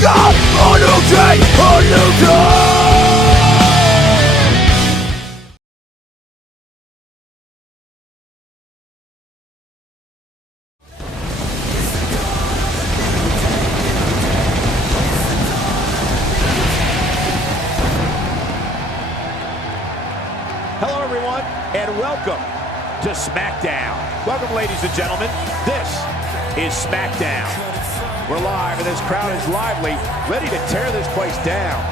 got a new day, a new day. Hello, everyone, and welcome to Smackdown. Welcome, ladies and gentlemen. This is Smackdown. We're live, and this crowd is lively, ready to tear this place down.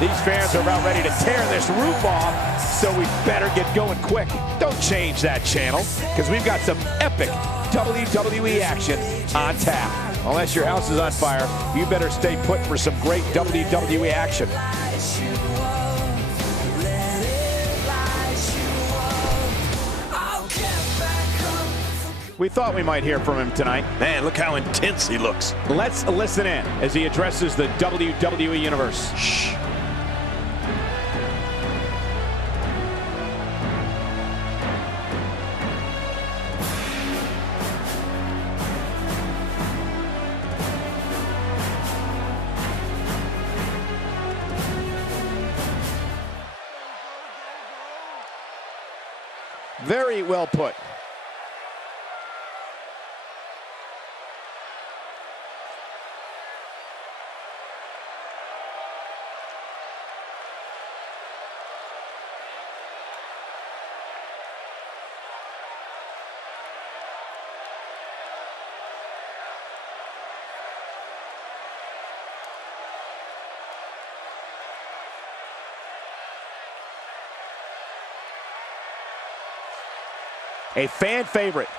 These fans are about ready to tear this roof off, so we better get going quick. Don't change that channel, because we've got some epic WWE action on tap. Unless your house is on fire, you better stay put for some great WWE action. We thought we might hear from him tonight. Man, look how intense he looks. Let's listen in as he addresses the WWE Universe. Shh. Very well put. A fan favorite.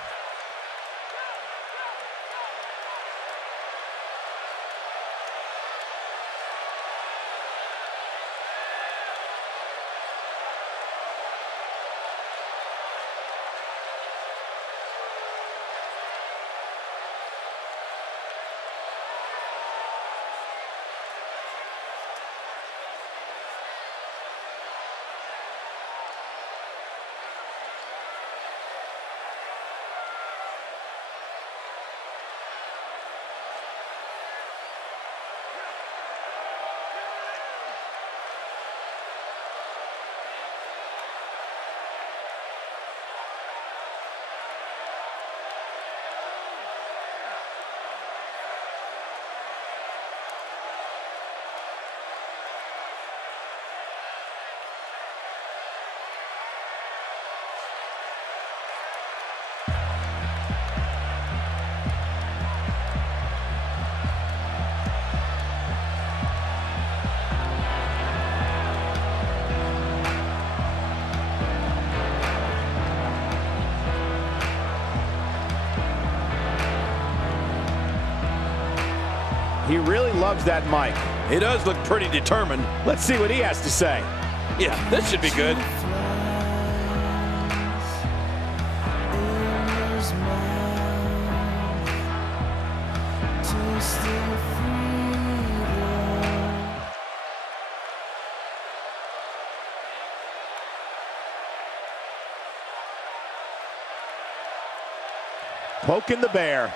He really loves that mic. He does look pretty determined. Let's see what he has to say. Yeah, this should be good. Poking the bear.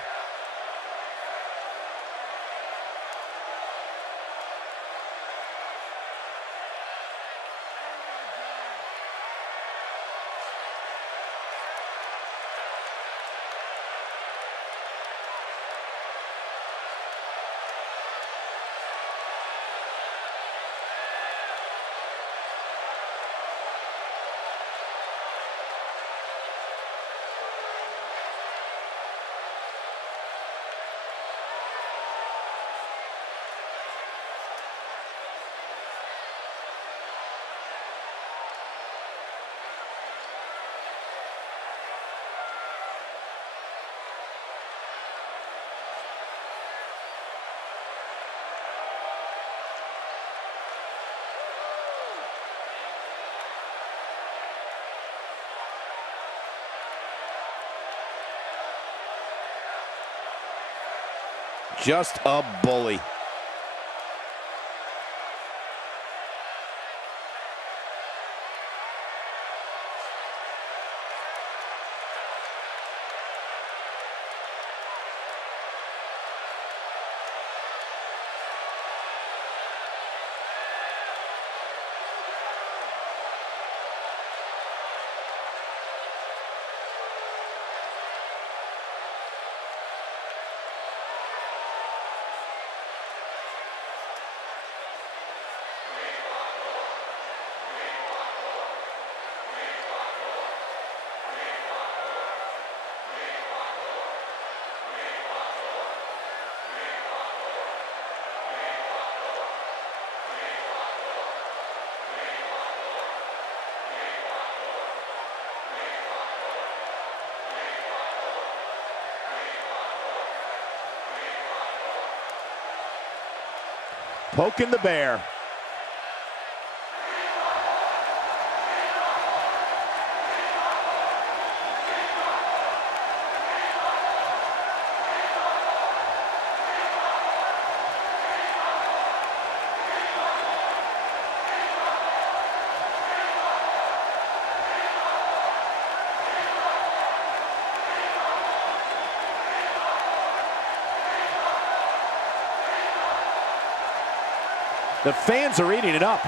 Just a bully. poking the bear. The fans are eating it up.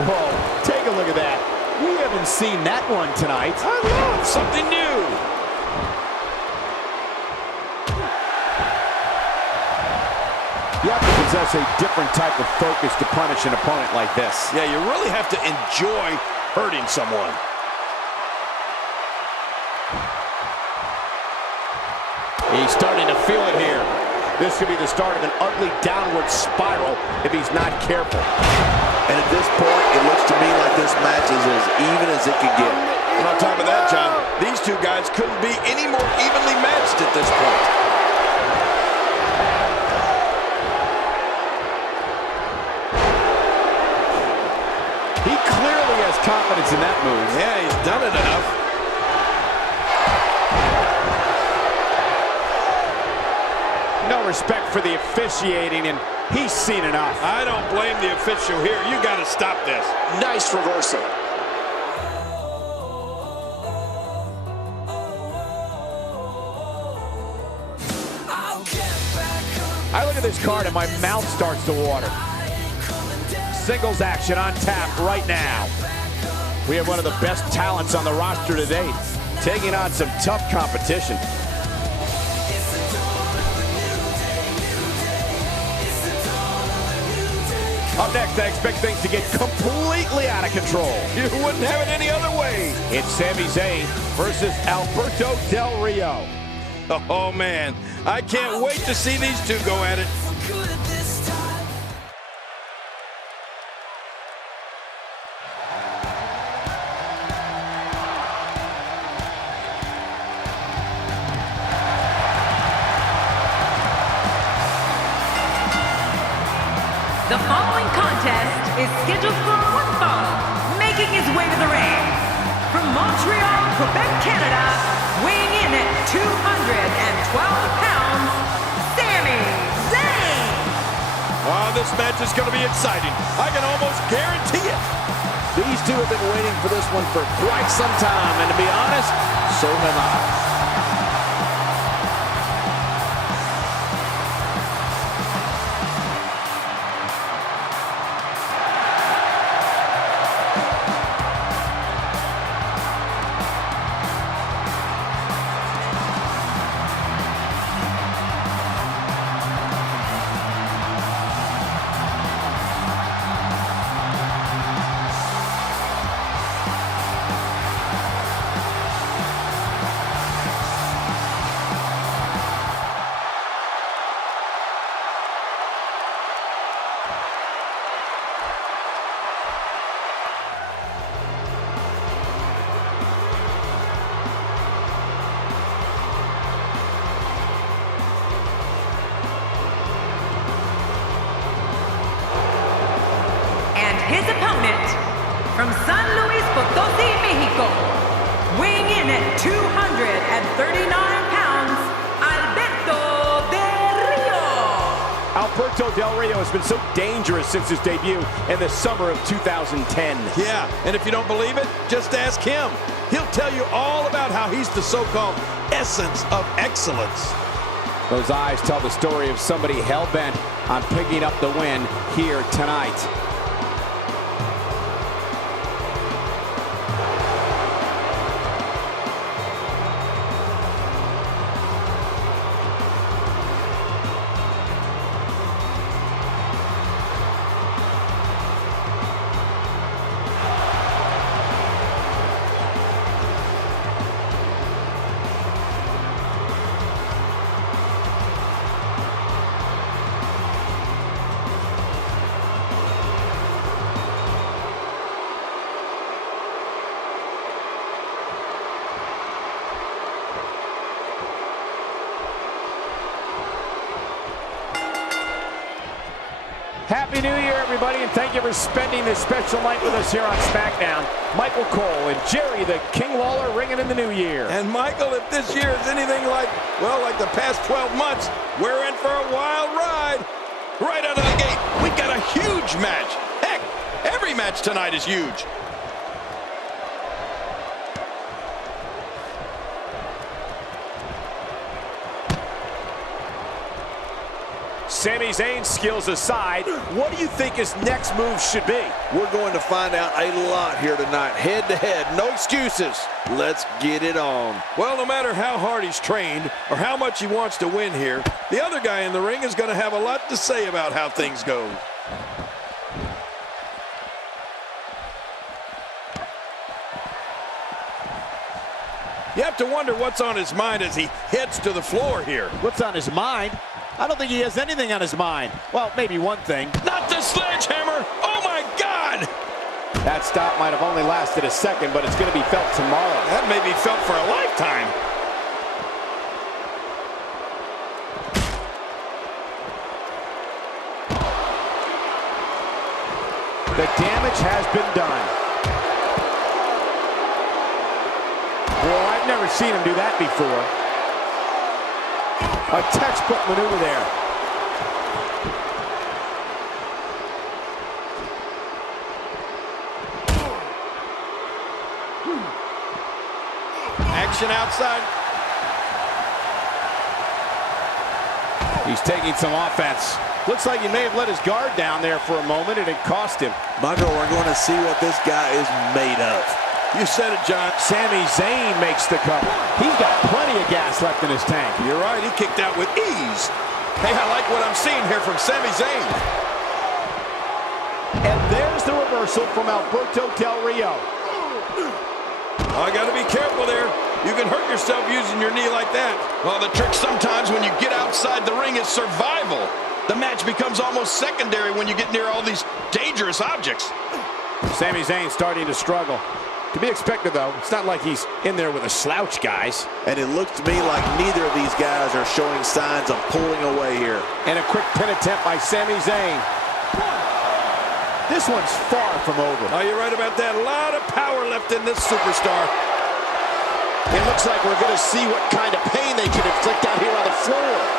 Whoa, take a look at that. We haven't seen that one tonight. I love something new. You have to possess a different type of focus to punish an opponent like this. Yeah, you really have to enjoy hurting someone. He's starting to feel it here. This could be the start of an ugly downward spiral if he's not careful. And at this point, it looks to me like this match is as even as it could get. And on top of that, John, these two guys couldn't be any more evenly matched at this point. He clearly has confidence in that move. Yeah, he's done it enough. No respect for the officiating, and he's seen enough. I don't blame the official here. You got to stop this. Nice reversal. I look at this card and my mouth starts to water. Singles action on tap right now. We have one of the best talents on the roster to date, taking on some tough competition. Up next, I expect things to get completely out of control. You wouldn't have it any other way. It's Sami Zayn versus Alberto Del Rio. Oh, man. I can't wait to see these two go at it. The following contest is scheduled for one fall, making his way to the ring. From Montreal, Quebec, Canada, weighing in at 212 pounds, Sami Zayn. Oh, this match is going to be exciting. I can almost guarantee it. These two have been waiting for this one for quite some time, and to be honest, so have I. His opponent, from San Luis Potosí, Mexico, weighing in at 239 pounds, Alberto Del Rio. Alberto Del Rio has been so dangerous since his debut in the summer of 2010. Yeah, and if you don't believe it, just ask him. He'll tell you all about how he's the so-called essence of excellence. Those eyes tell the story of somebody hell-bent on picking up the win here tonight. Happy New Year, everybody, and thank you for spending this special night with us here on Smackdown. Michael Cole and Jerry the King Lawler ringing in the new year. And Michael, if this year is anything like, well, like the past 12 months, we're in for a wild ride. Right out of the gate, we got a huge match. Heck, every match tonight is huge. Sami Zayn's skills aside, what do you think his next move should be? We're going to find out a lot here tonight. Head to head, no excuses. Let's get it on. Well, no matter how hard he's trained or how much he wants to win here, the other guy in the ring is going to have a lot to say about how things go. You have to wonder what's on his mind as he heads to the floor here. What's on his mind? I don't think he has anything on his mind. Well, maybe one thing. Not the sledgehammer! Oh my God! That stop might have only lasted a second, but it's going to be felt tomorrow. That may be felt for a lifetime. The damage has been done. Boy, I've never seen him do that before. A textbook maneuver there. Action outside. He's taking some offense. Looks like he may have let his guard down there for a moment, and it cost him. Michael, we're going to see what this guy is made of. You said it, John. Sami Zayn makes the cover. He's got plenty of gas left in his tank. You're right, he kicked out with ease. Hey, I like what I'm seeing here from Sami Zayn. And there's the reversal from Alberto Del Rio. Oh, I got to be careful there. You can hurt yourself using your knee like that. Well, the trick sometimes when you get outside the ring is survival. The match becomes almost secondary when you get near all these dangerous objects. Sami Zayn starting to struggle. To be expected, though. It's not like he's in there with a slouch, guys. And it looks to me like neither of these guys are showing signs of pulling away here. And a quick pin attempt by Sami Zayn. This one's far from over. Oh, you're right about that. A lot of power left in this superstar. It looks like we're going to see what kind of pain they can inflict out here on the floor.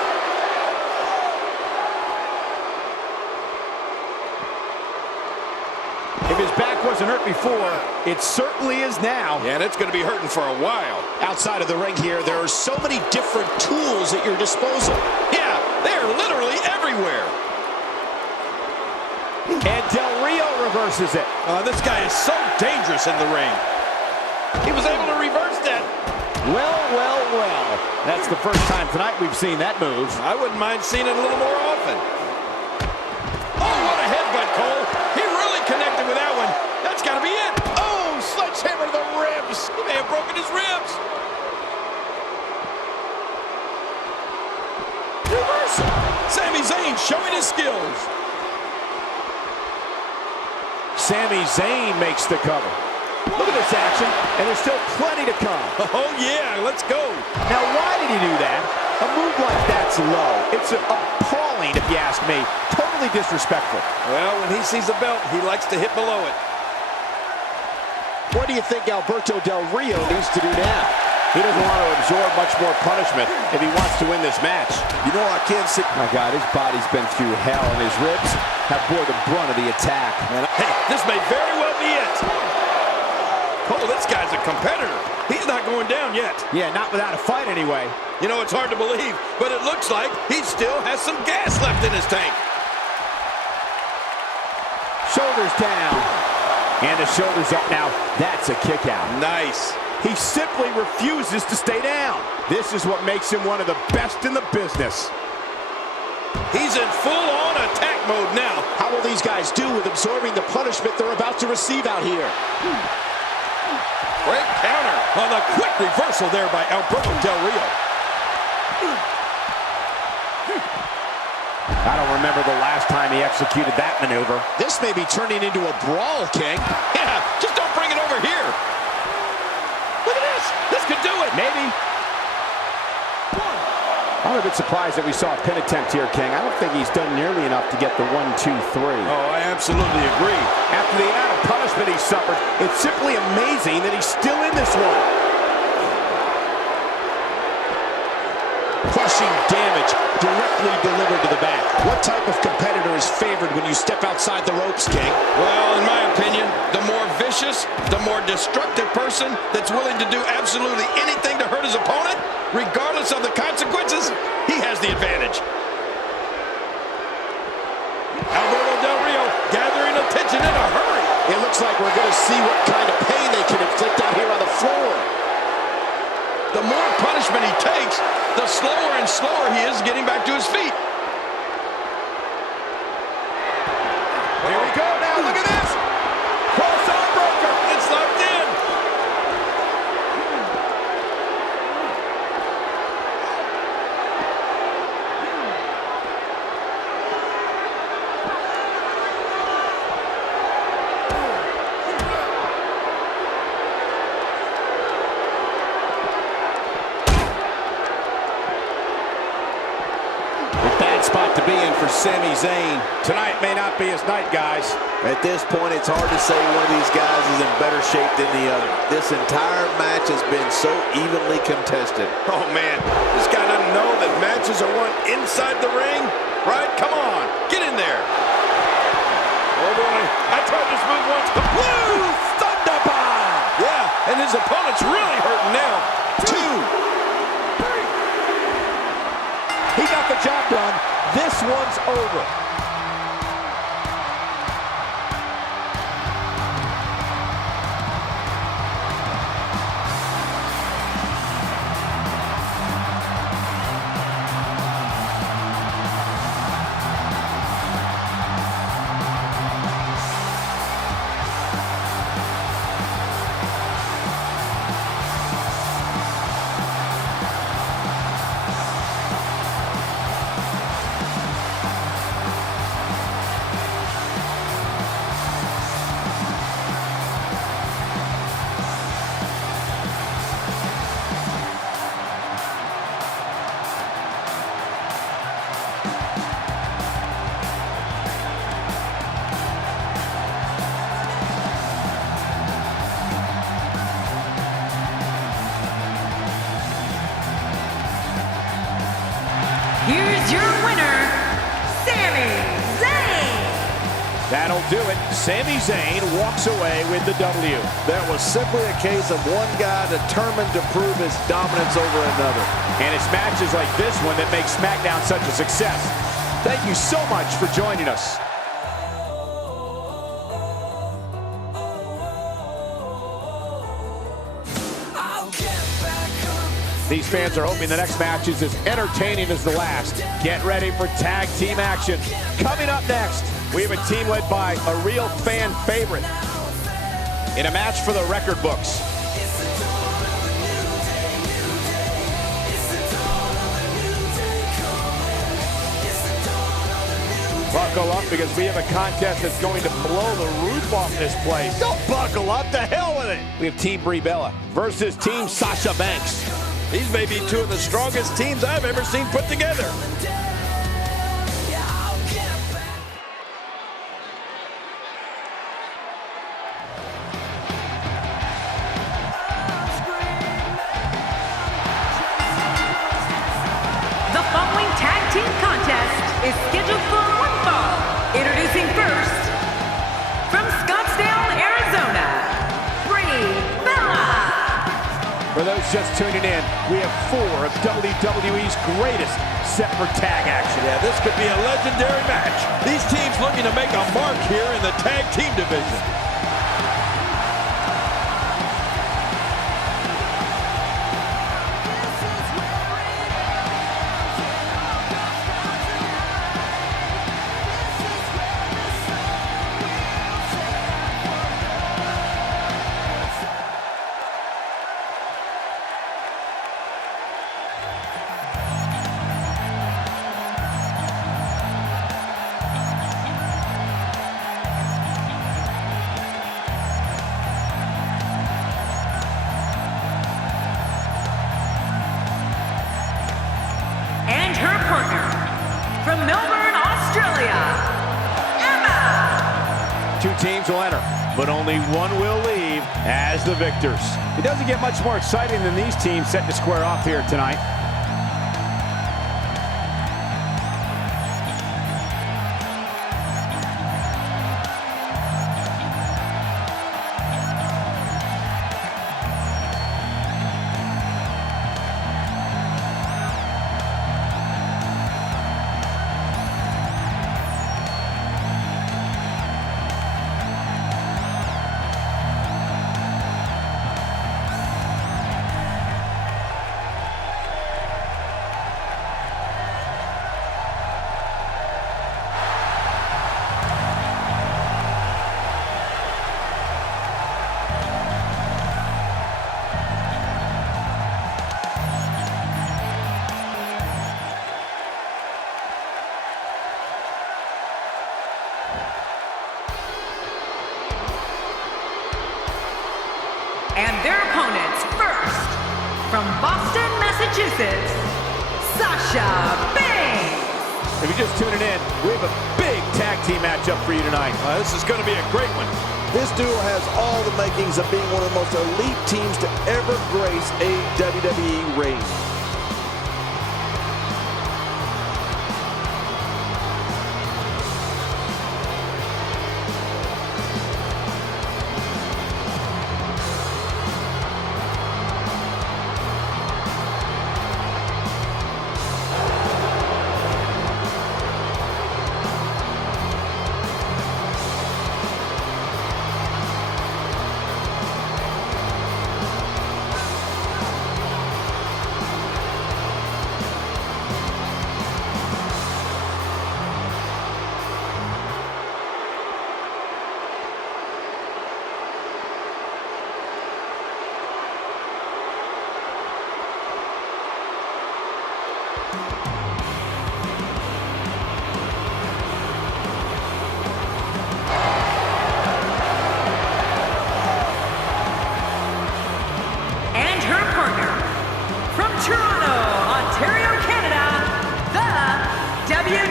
If his back wasn't hurt before, it certainly is now. Yeah, and it's going to be hurting for a while. Outside of the ring here, there are so many different tools at your disposal. Yeah, they're literally everywhere. And Del Rio reverses it. This guy is so dangerous in the ring. He was able to reverse that. Well, well, well. That's the first time tonight we've seen that move. I wouldn't mind seeing it a little more often. Oh, what a headbutt, Cole. He really connected with that one. That's got to be it. Oh, sledgehammer to the ribs. He may have broken his ribs. Reversal. Sami Zayn showing his skills. Sami Zayn makes the cover. Look at this action, and there's still plenty to come. Oh, yeah, let's go. Now, why did he do that? A move like that's low. It's appalling, if you ask me. Totally disrespectful. Well, when he sees a belt, he likes to hit below it. What do you think Alberto Del Rio needs to do now? He doesn't want to absorb much more punishment if he wants to win this match. You know, I can't see. My God, his body's been through hell, and his ribs have bore the brunt of the attack. Hey, this may very well be it. Oh, this guy's a competitor. He's not going down yet. Yeah, not without a fight anyway. You know, it's hard to believe, but it looks like he still has some gas left in his tank. Shoulders down. And the shoulders up now. That's a kick out. Nice. He simply refuses to stay down. This is what makes him one of the best in the business. He's in full-on attack mode now. How will these guys do with absorbing the punishment they're about to receive out here? Great counter on the quick reversal there by Alberto Del Rio. I don't remember the last time he executed that maneuver. This may be turning into a brawl, King. Yeah, just don't bring it over here. Look at this. This could do it. Maybe. I'm a bit surprised that we saw a pin attempt here, King. I don't think he's done nearly enough to get the 1, 2, 3. Oh, I absolutely agree. After the amount of punishment he suffered, it's simply amazing that he's still in this one. Crushing damage directly delivered to the back. What type of competitor is favored when you step outside the ropes, King? Well, in my opinion, the more vicious, the more destructive person that's willing to do absolutely anything to hurt his opponent, regardless of the consequences, he has the advantage. Alberto Del Rio gathering attention in a hurry. It looks like we're going to see what kind of pain they can inflict out here on the floor. The more punishment he takes, the slower and slower he is getting back to his feet. Here we go now, look at this! Cross arm breaker! It's locked in! Spot to be in for Sami Zayn. Tonight may not be his night, guys. At this point, it's hard to say one of these guys is in better shape than the other. This entire match has been so evenly contested. Oh, man, this guy doesn't know that matches are won inside the ring, right? Come on, get in there. Oh, boy, I tried this move once. Blue Thunderbomb! Yeah, and his opponent's really hurting now. 2. He got the job done. This one's over. Here's your winner, Sami Zayn. That'll do it. Sami Zayn walks away with the W. That was simply a case of one guy determined to prove his dominance over another. And it's matches like this one that make SmackDown such a success. Thank you so much for joining us. These fans are hoping the next match is as entertaining as the last. Get ready for tag team action. Coming up next, we have a team led by a real fan favorite in a match for the record books. Buckle up because we have a contest that's going to blow the roof off this place. Don't buckle up, the hell with it. We have Team Brie Bella versus Team Sasha Banks. These may be two of the strongest teams I've ever seen put together. The following tag team contest is scheduled for one fall. Introducing first, from Scottsdale, Arizona, Brie Bella. For those just tuning in, we have 4 of WWE's greatest set for tag action. Yeah, this could be a legendary match. These teams looking to make a mark here in the tag team division. two teams will enter, but only one will leave as the victors. It doesn't get much more exciting than these teams set to square off here tonight. And their opponents, first, from Boston, Massachusetts, Sasha Banks. If you're just tuning in, we have a big tag team matchup for you tonight. This is going to be a great one. This duo has all the makings of being one of the most elite teams to ever grace a WWE ring.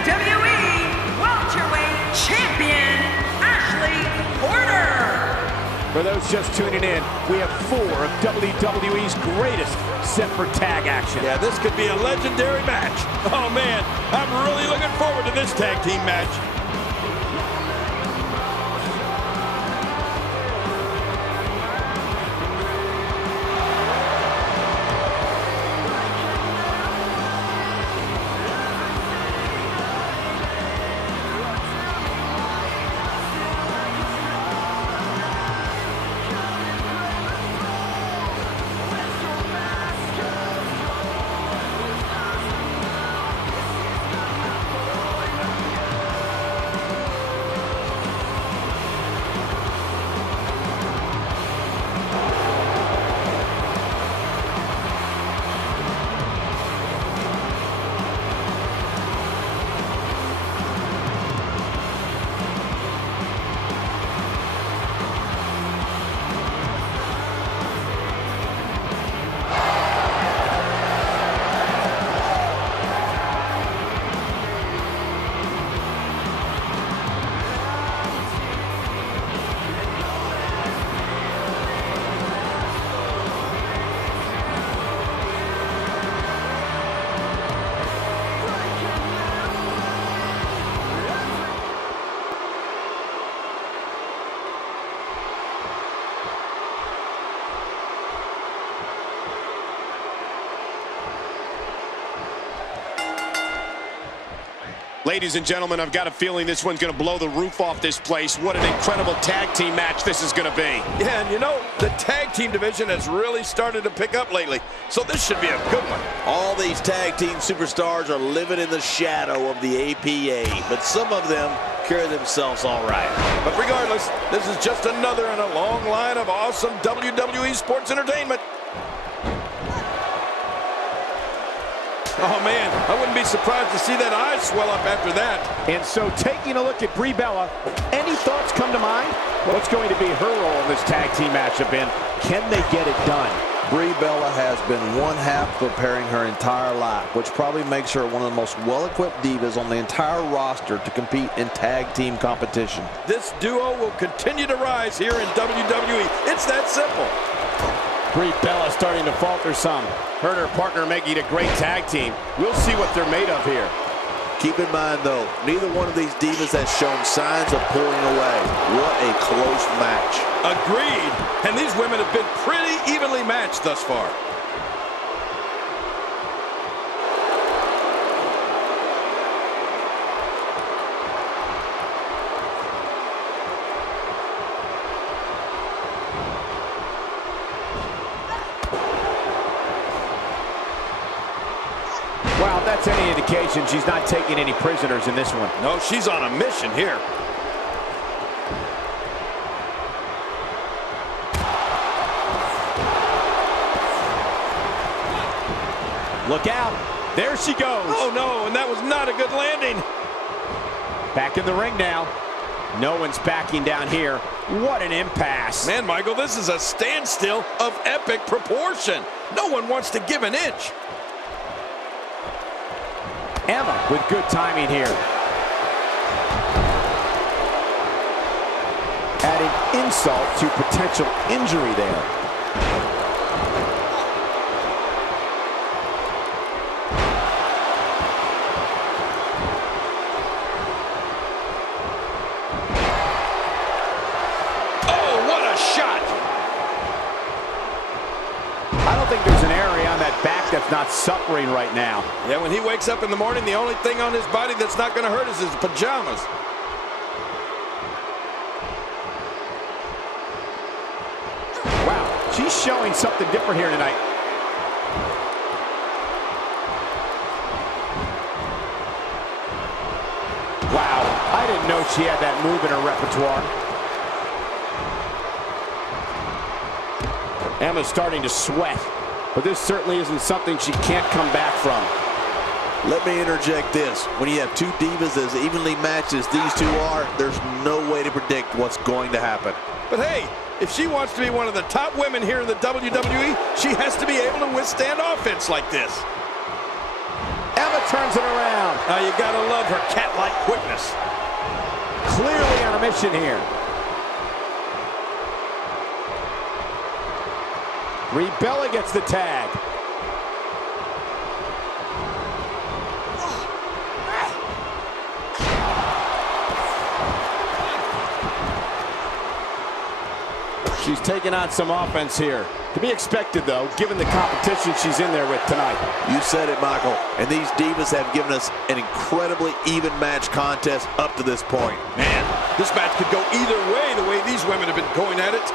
WWE Welterweight Champion Ashley Porter. For those just tuning in, we have 4 of WWE's greatest set for tag action. Yeah, this could be a legendary match. Oh, man, I'm really looking forward to this tag team match. Ladies and gentlemen, I've got a feeling this one's going to blow the roof off this place. What an incredible tag team match this is going to be. Yeah, and you know, the tag team division has really started to pick up lately, so this should be a good one. All these tag team superstars are living in the shadow of the APA, but some of them carry themselves all right. But regardless, this is just another in a long line of awesome WWE sports entertainment. Oh, man, I wouldn't be surprised to see that eye swell up after that. And so taking a look at Brie Bella, any thoughts come to mind? What's going to be her role in this tag team matchup, and can they get it done? Brie Bella has been one half preparing her entire life, which probably makes her one of the most well-equipped divas on the entire roster to compete in tag team competition. This duo will continue to rise here in WWE. It's that simple. Brie Bella starting to falter some. Her and her partner making a great tag team. We'll see what they're made of here. Keep in mind, though, neither one of these divas has shown signs of pulling away. What a close match. Agreed. And these women have been pretty evenly matched thus far. Wow, if that's any indication, she's not taking any prisoners in this one. No, she's on a mission here. Look out. There she goes. Oh, no, and that was not a good landing. Back in the ring now. No one's backing down here. What an impasse. Man, Michael, this is a standstill of epic proportion. No one wants to give an inch. Emma with good timing here. Adding insult to potential injury there. Oh, what a shot! I don't think there's an area on that back that's not suffering right now. Yeah, when he wakes up in the morning, the only thing on his body that's not going to hurt is his pajamas. Wow, she's showing something different here tonight. Wow, I didn't know she had that move in her repertoire. Emma's starting to sweat, but this certainly isn't something she can't come back from. Let me interject this. When you have two divas as evenly matched as these two are, there's no way to predict what's going to happen. But hey, if she wants to be one of the top women here in the WWE, she has to be able to withstand offense like this. Emma turns it around. Now you gotta love her cat-like quickness. Clearly on a mission here. Brie Bella gets the tag. She's taking on some offense here. To be expected, though, given the competition she's in there with tonight. You said it, Michael. And these divas have given us an incredibly even match contest up to this point. Man, this match could go either way the way these women have been going at it.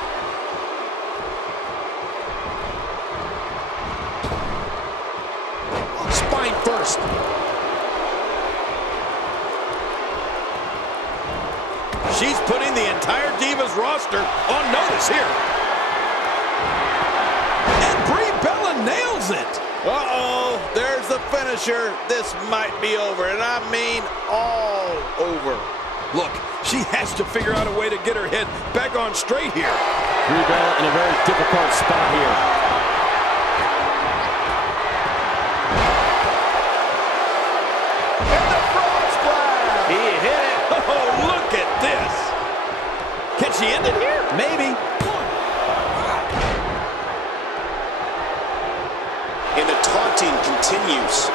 Spine first. She's putting the entire Divas roster on notice here. And Brie Bella nails it. Uh-oh, there's the finisher. This might be over, and I mean all over. Look, she has to figure out a way to get her head back on straight here. Brie Bella in a very difficult spot here. Can she end it here? Maybe. And the taunting continues.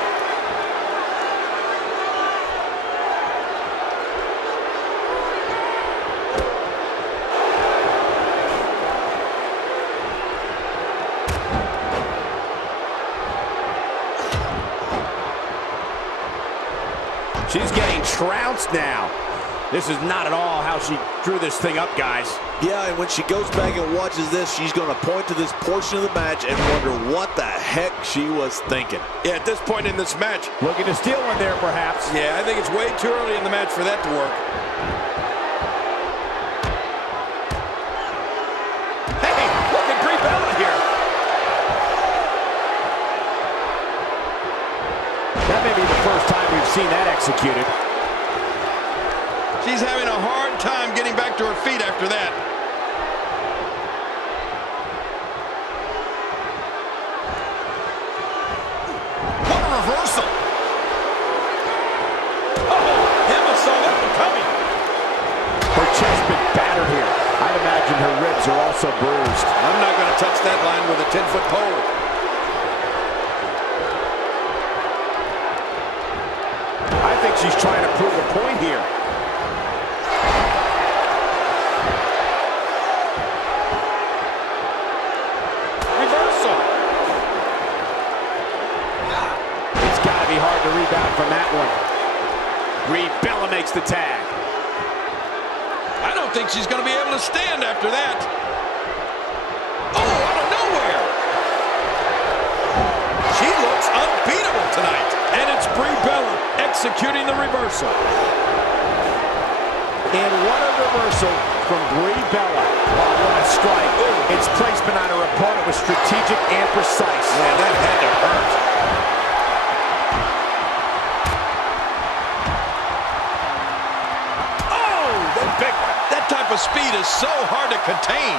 She's getting trounced now. This is not at all how she drew this thing up, guys. Yeah, and when she goes back and watches this, she's going to point to this portion of the match and wonder what the heck she was thinking. Yeah, at this point in this match. Looking to steal one there, perhaps. Yeah, I think it's way too early in the match for that to work. Hey, look at Brie Bella here. That may be the first time we've seen that executed. She's having a hard time getting back to her feet after that. ribs are also bruised. I'm not going to touch that line with a 10-foot pole. I think she's trying to prove a point here. Reversal. It's got to be hard to rebound from that one. Brie Bella makes the tag. I don't think she's going to be able to stand after that. Oh, out of nowhere. She looks unbeatable tonight. And it's Brie Bella executing the reversal. And what a reversal from Brie Bella. Oh, what a strike. Its placement on her opponent was strategic and precise. Man, that had to hurt. Oh, the big one. That type of speed is so hard to contain.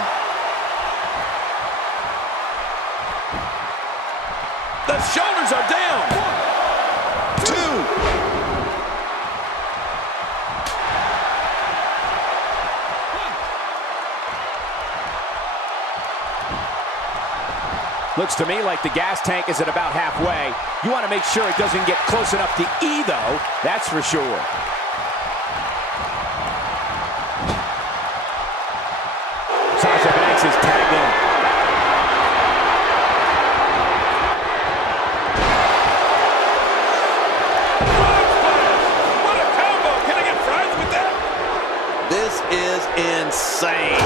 The shoulders are down. 1, 2. Looks to me like the gas tank is at about halfway. You want to make sure it doesn't get close enough to E, though. That's for sure. Sasha Banks is tagged in. What a combo! Can I get fries with that? This is insane.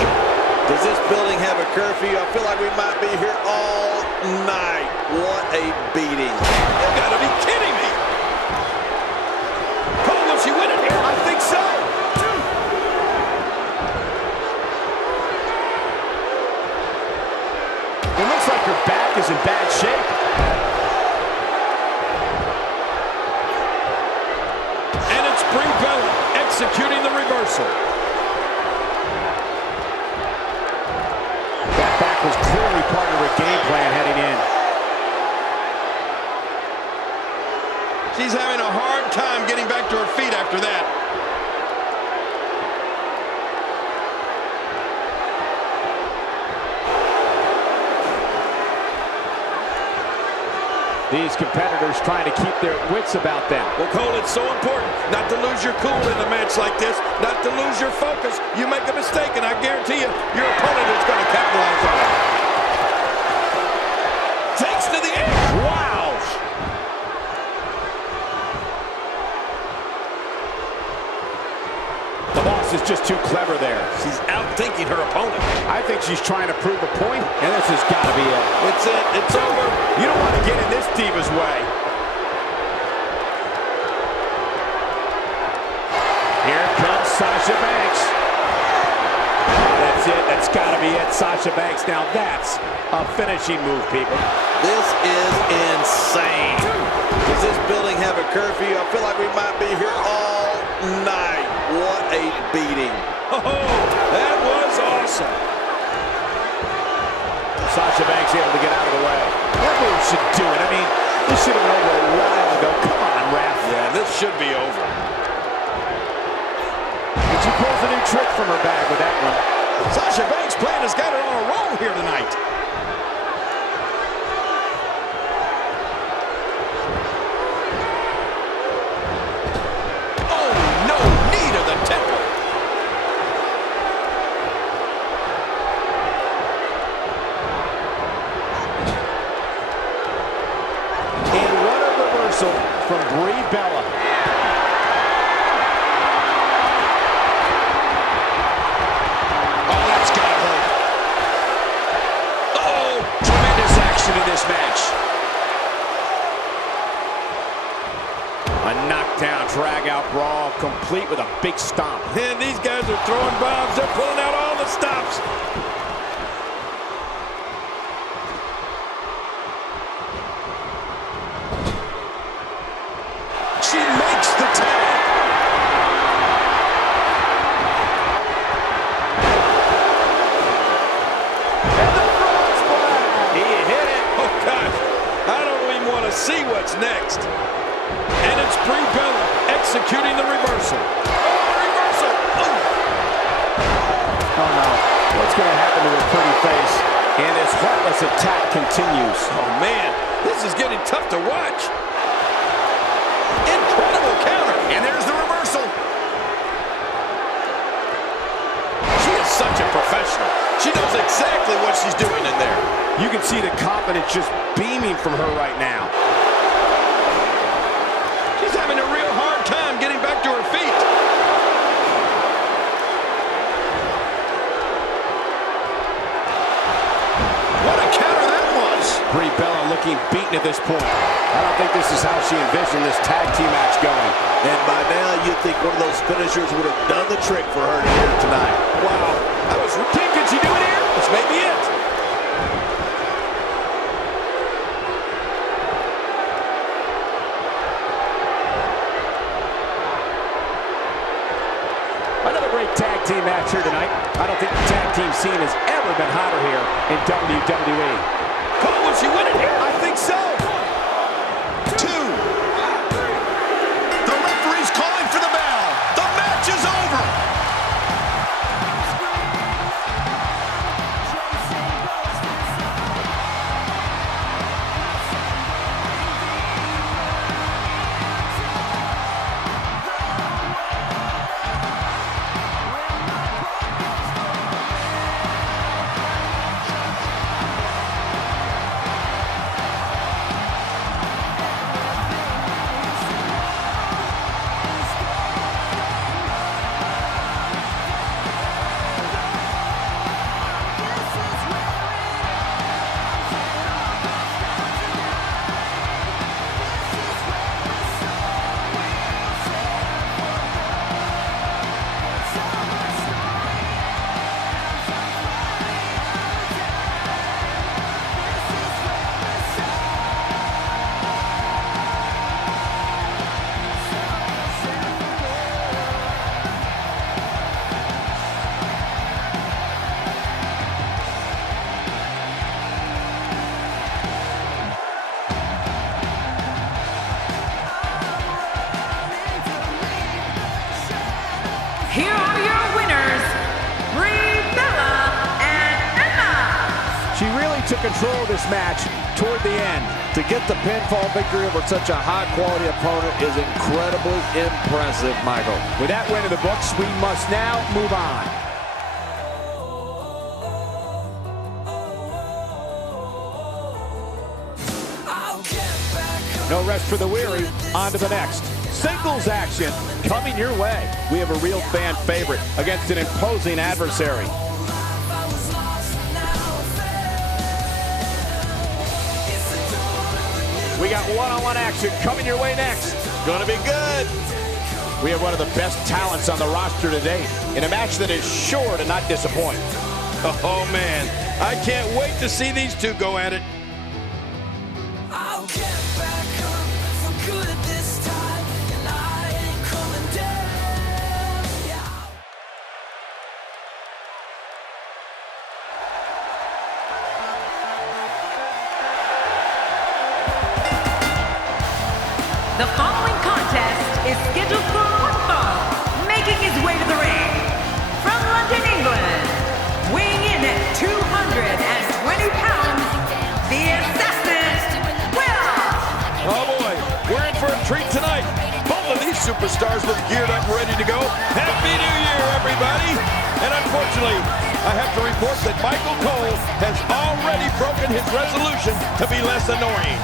Does this building have a curfew? I feel like we might be here all night. What a beating. You gotta be kidding me. Cole, will she win it here? I think so. It looks like her back is in bad shape. And it's Brie Bella executing the reversal. That back was clearly part of her game plan heading in. She's having a hard time getting back to her feet after that. These competitors trying to keep their wits about them. Well, Cole, it's so important not to lose your cool in a match like this, not to lose your focus. You make a mistake, and I guarantee you, your opponent is going to capitalize on it. Takes to the edge. Wow. The boss is just too clever there. She's outthinking her opponent. I think she's trying to prove a point, and this has got to be it. It's it. It's over. You don't want to get in this diva's way. Here comes Sasha Banks. That's it. That's got to be it. Sasha Banks. Now that's a finishing move, people. This is insane. Does this building have a curfew? I feel like we might be here all night. What a beating. Oh, that was awesome. Sasha Banks able to get out of the way. That move should do it. I mean, this should have been over a while ago. Come on, ref. Yeah, this should be over. And she pulls a new trick from her bag with that one. Sasha Banks' plan has got her on a roll here tonight. Oh, no, knee to the temple. And what a reversal from Brie Bella. Oh, that's gotta hurt. Oh, tremendous action in this match. A knockdown, drag-out brawl, complete with a big stomp. And these guys are throwing bombs. They're pulling out all the stops. She makes the tag. He hit it. Oh, God. I don't even want to see what's next. And it's Brie Bella executing the reversal. Oh, reversal. Oh. Oh, no. What's What's going to happen to her pretty face? And this heartless attack continues. Oh, man, this is getting tough to watch. Incredible counter. And there's the reversal. She is such a professional. She knows exactly what she's doing in there. You can see the confidence just beaming from her right now. She's having a real hard time getting back to her feet. What a counter that was. Brie Bella looking beaten at this point. I don't think this is how she envisioned this tag team match going. And by now, you'd think one of those finishers would have done the trick for her here tonight. Wow, that was ridiculous. Can she do it here? This may be it. Another great tag team match here tonight. I don't think the tag team scene has ever been hotter here in WWE. Cole, will she win it here? I think so. 2. The referee's calling for the bell. The match is over. Here are your winners, Brie Bella and Emma. She really took control of this match toward the end. To get the pinfall victory over such a high-quality opponent is incredibly impressive, Michael. With that win in the books, we must now move on. No rest for the weary. On to the next. Singles action coming your way. We have a real fan favorite against an imposing adversary. We got one-on-one action coming your way next. Gonna be good. We have one of the best talents on the roster today in a match that is sure to not disappoint. Oh, man, I can't wait to see these two go at it. The following contest is scheduled for one fall, making his way to the ring. From London, England, weighing in at 220 pounds, the Assassin, Will. Oh, boy, we're in for a treat tonight. Both of these superstars look geared up and ready to go. Happy New Year, everybody. And unfortunately, I have to report that Michael Cole has already broken his resolution to be less annoying.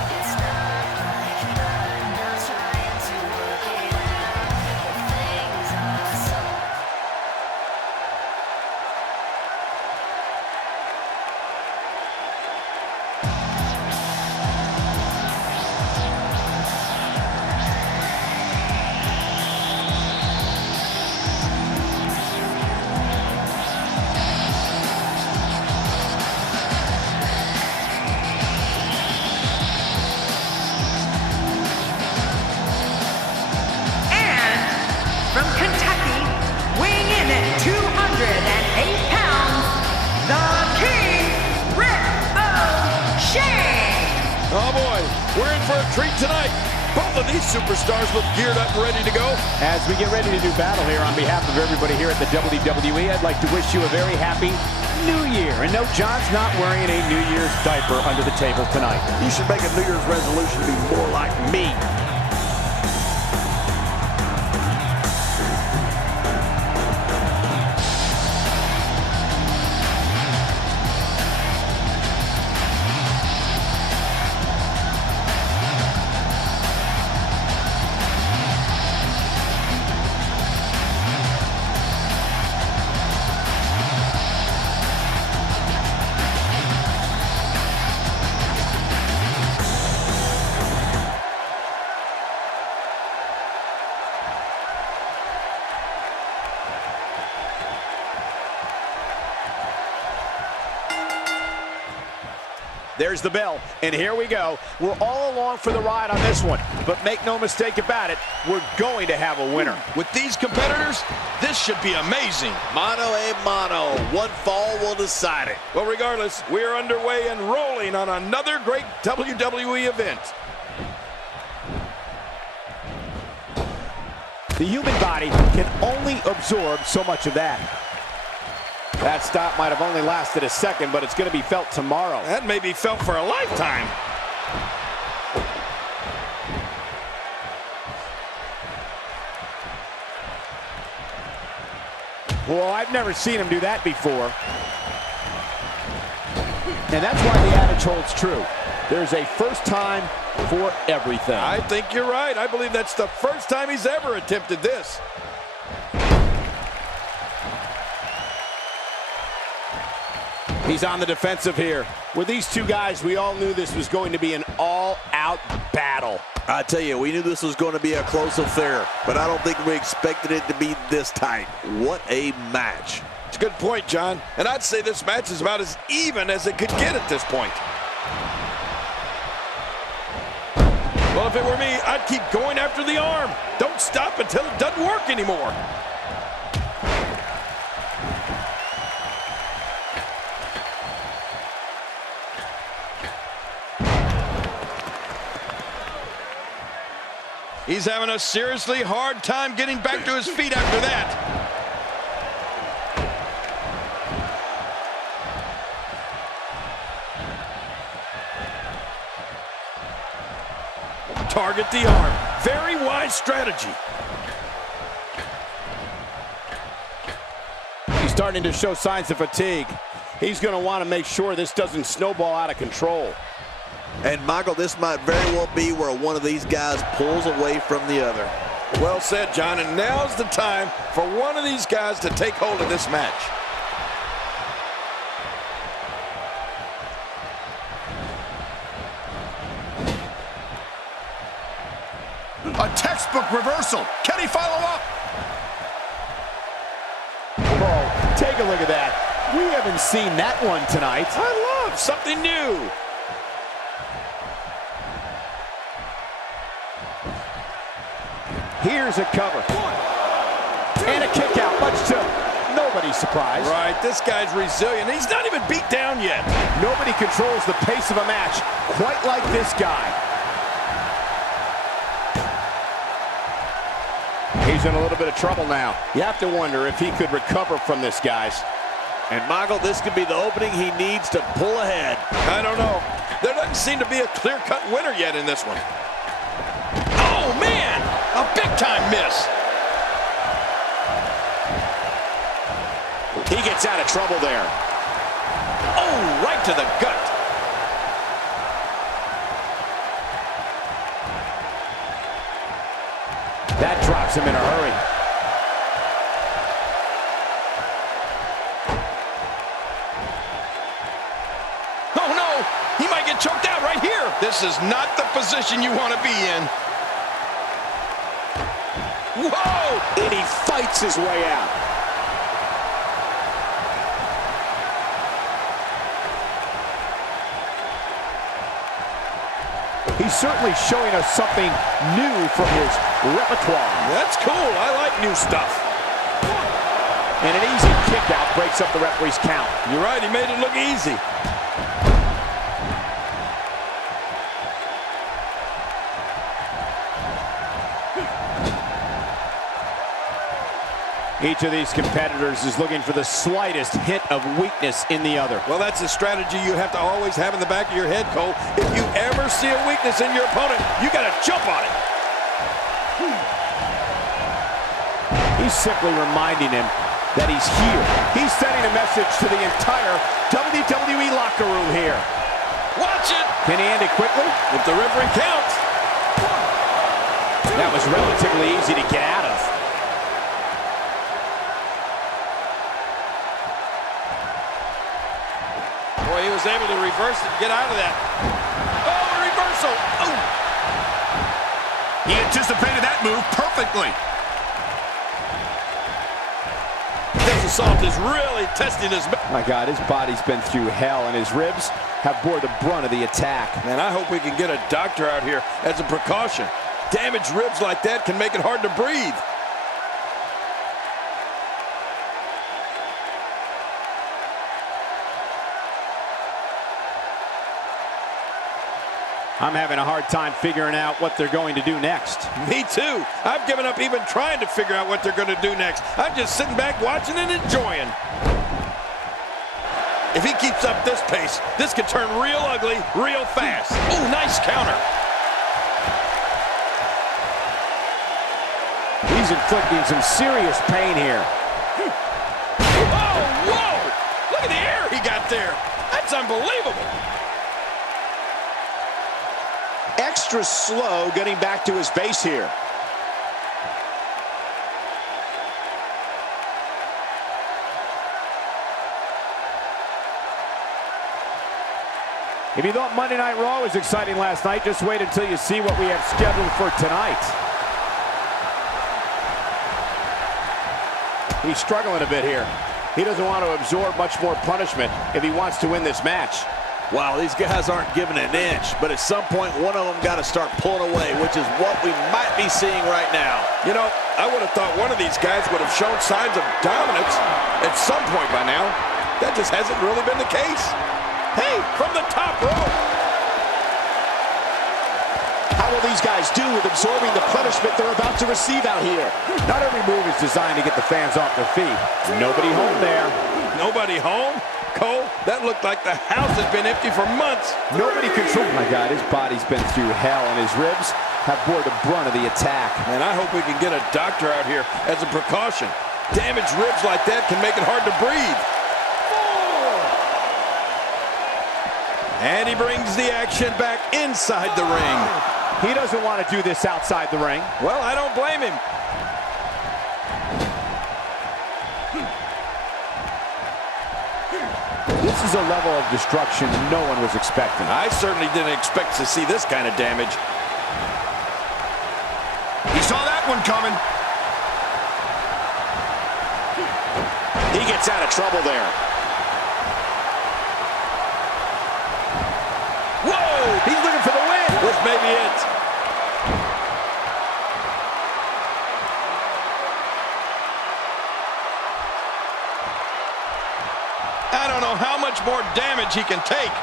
From Kentucky, weighing in at 208 pounds, the King, Rick O'Shea. Oh boy, we're in for a treat tonight. Both of these superstars look geared up and ready to go. As we get ready to do battle here, on behalf of everybody here at the WWE, I'd like to wish you a very happy New Year. And no, John's not wearing a New Year's diaper under the table tonight. You should make a New Year's resolution to be more like me. There's the bell, and here we go. We're all along for the ride on this one, but make no mistake about it, we're going to have a winner. With these competitors, this should be amazing. Mano a mano. One fall will decide it. Well, regardless, we are underway and rolling on another great WWE event. The human body can only absorb so much of that. That stop might have only lasted a second, but it's going to be felt tomorrow. That may be felt for a lifetime. Well, I've never seen him do that before. And that's why the adage holds true. There's a first time for everything. I think you're right. I believe that's the first time he's ever attempted this. He's on the defensive here. With these two guys, we all knew this was going to be an all-out battle. I tell you, we knew this was going to be a close affair, but I don't think we expected it to be this tight. What a match. It's a good point, John. And I'd say this match is about as even as it could get at this point. Well, if it were me, I'd keep going after the arm. Don't stop until it doesn't work anymore. He's having a seriously hard time getting back to his feet after that. Target the arm. Very wise strategy. He's starting to show signs of fatigue. He's going to want to make sure this doesn't snowball out of control. And, Michael, this might very well be where one of these guys pulls away from the other. Well said, John, and now's the time for one of these guys to take hold of this match. A textbook reversal. Can he follow up? Oh, take a look at that. We haven't seen that one tonight. I love something new. Here's a cover. And a kick out, much to nobody's surprise. Right, this guy's resilient. He's not even beat down yet. Nobody controls the pace of a match quite like this guy. He's in a little bit of trouble now. You have to wonder if he could recover from this, guys. And, Michael, this could be the opening he needs to pull ahead. I don't know. There doesn't seem to be a clear-cut winner yet in this one. Oh, man! A big-time miss. He gets out of trouble there. Oh, right to the gut. That drops him in a hurry. Oh, no! He might get choked out right here. This is not the position you want to be in. Whoa! And he fights his way out. He's certainly showing us something new from his repertoire. That's cool. I like new stuff. And an easy kick out breaks up the referee's count. You're right. He made it look easy. Each of these competitors is looking for the slightest hint of weakness in the other. Well, that's a strategy you have to always have in the back of your head, Cole. If you ever see a weakness in your opponent, you got to jump on it. He's simply reminding him that he's here. He's sending a message to the entire WWE locker room here. Watch it! Can he end it quickly? If the referee counts. That was relatively easy to get out of. Boy, he was able to reverse it and get out of that. Oh, a reversal! Oh! He anticipated that move perfectly. This assault is really testing his... My God, his body's been through hell, and his ribs have bore the brunt of the attack. Man, I hope we can get a doctor out here as a precaution. Damaged ribs like that can make it hard to breathe. I'm having a hard time figuring out what they're going to do next. Me too. I've given up even trying to figure out what they're going to do next. I'm just sitting back watching and enjoying. If he keeps up this pace, this could turn real ugly real fast. Ooh, nice counter. He's inflicting some serious pain here. Oh, whoa! Look at the air he got there. That's unbelievable. Extra slow getting back to his base here. If you thought Monday Night Raw was exciting last night, just wait until you see what we have scheduled for tonight. He's struggling a bit here. He doesn't want to absorb much more punishment if he wants to win this match. Wow, these guys aren't giving an inch, but at some point, one of them got to start pulling away, which is what we might be seeing right now. You know, I would have thought one of these guys would have shown signs of dominance at some point by now. That just hasn't really been the case. Hey, from the top rope. How will these guys do with absorbing the punishment they're about to receive out here? Not every move is designed to get the fans off their feet. Nobody home there. Nobody home? Cole, that looked like the house has been empty for months. Nobody controls. My God, his body's been through hell, and his ribs have bore the brunt of the attack. And I hope we can get a doctor out here as a precaution. Damaged ribs like that can make it hard to breathe. And he brings the action back inside the ring. He doesn't want to do this outside the ring. Well, I don't blame him. This is a level of destruction no one was expecting. I certainly didn't expect to see this kind of damage. He saw that one coming. He gets out of trouble there. Whoa! He's looking for the win. This may be it. I don't know how much more damage he can take.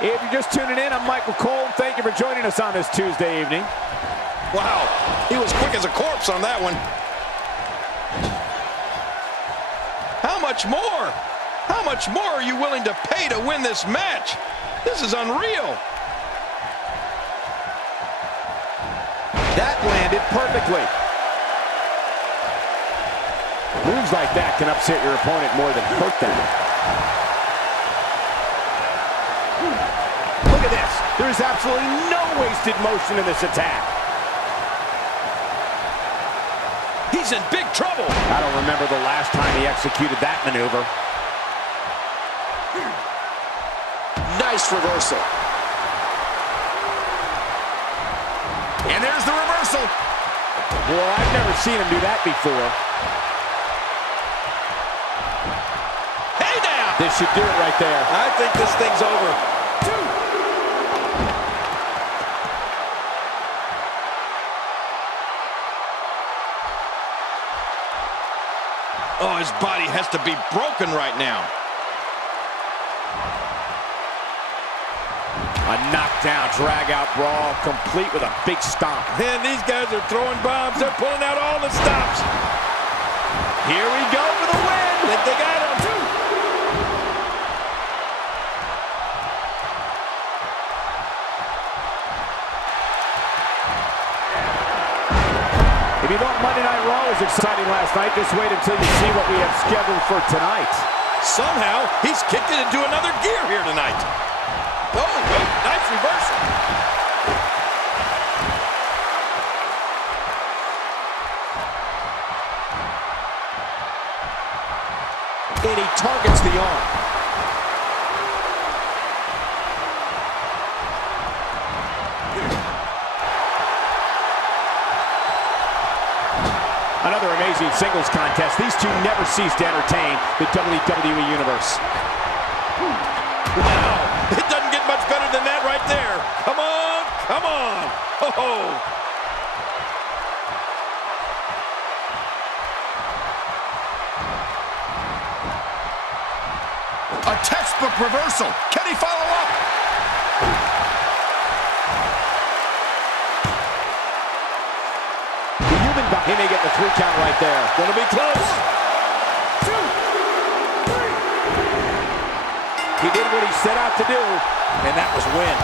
If you're just tuning in, I'm Michael Cole. Thank you for joining us on this Tuesday evening. Wow, he was quick as a corpse on that one. How much more? How much more are you willing to pay to win this match? This is unreal. That landed perfectly. Moves like that can upset your opponent more than hurt them. Look at this. There is absolutely no wasted motion in this attack. He's in big trouble. I don't remember the last time he executed that maneuver. Nice reversal. And there's the reversal. Well, I've never seen him do that before. Hey now! This should do it right there. I think this thing's over. Oh, his body has to be broken right now. A knockdown, drag-out brawl, complete with a big stomp. Man, these guys are throwing bombs. They're pulling out all the stops. Here we go for the win. Think they got him. If you thought Monday Night Raw was exciting last night, just wait until you see what we have scheduled for tonight. Somehow, he's kicked it into another gear here tonight. Oh, wait, nice reversal. And he targets the arm. Another amazing singles contest. These two never cease to entertain the WWE Universe. Wow, it doesn't get much better than that right there. Come on, come on. Oh. A textbook reversal. Can he follow up? He may get the 3 count right there. Gonna be close. 1, 2, 3. He did what he set out to do, and that was win.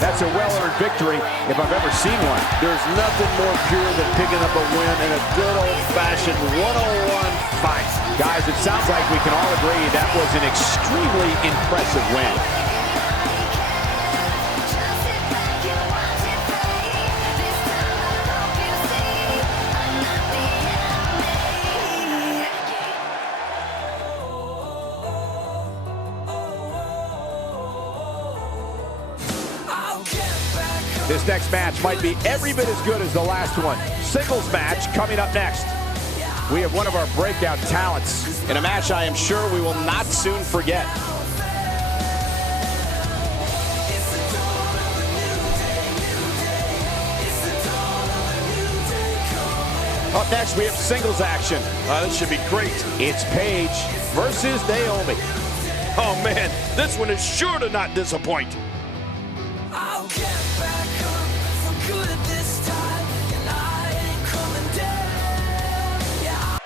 That's a well-earned victory if I've ever seen one. There's nothing more pure than picking up a win in a good old-fashioned one-on-one fight. Guys, it sounds like we can all agree that was an extremely impressive win. This next match might be every bit as good as the last one. Singles match coming up next. We have one of our breakout talents in a match I am sure we will not soon forget. Up next, we have singles action. This should be great. It's Paige versus Naomi. Oh, man, this one is sure to not disappoint. I'll get back up for good this time, and I ain't coming down. Yeah.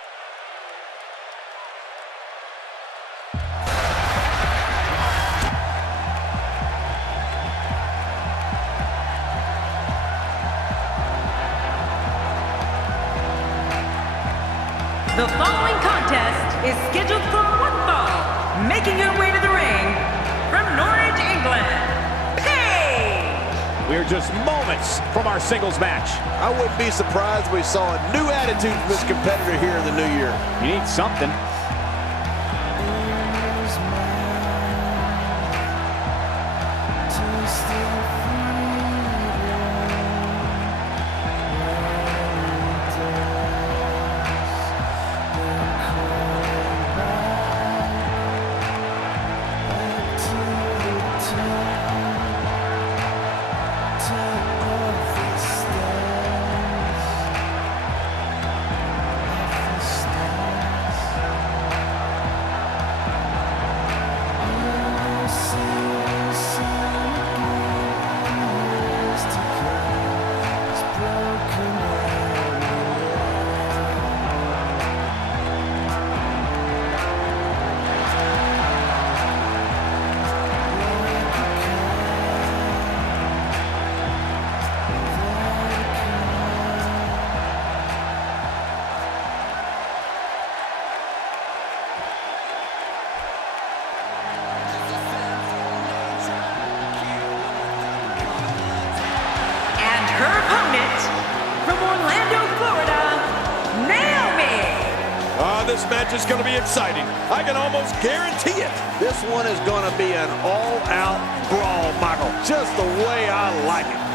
The following contest is scheduled for one fall. Making her way to the ring from Norwich, England, Paige! We are just moments from our singles match. I wouldn't be surprised if we saw a new attitude from this competitor here in the new year. You need something. this match is going to be exciting. I can almost guarantee it. This one is going to be an all-out brawl, Michael. Just the way I like it.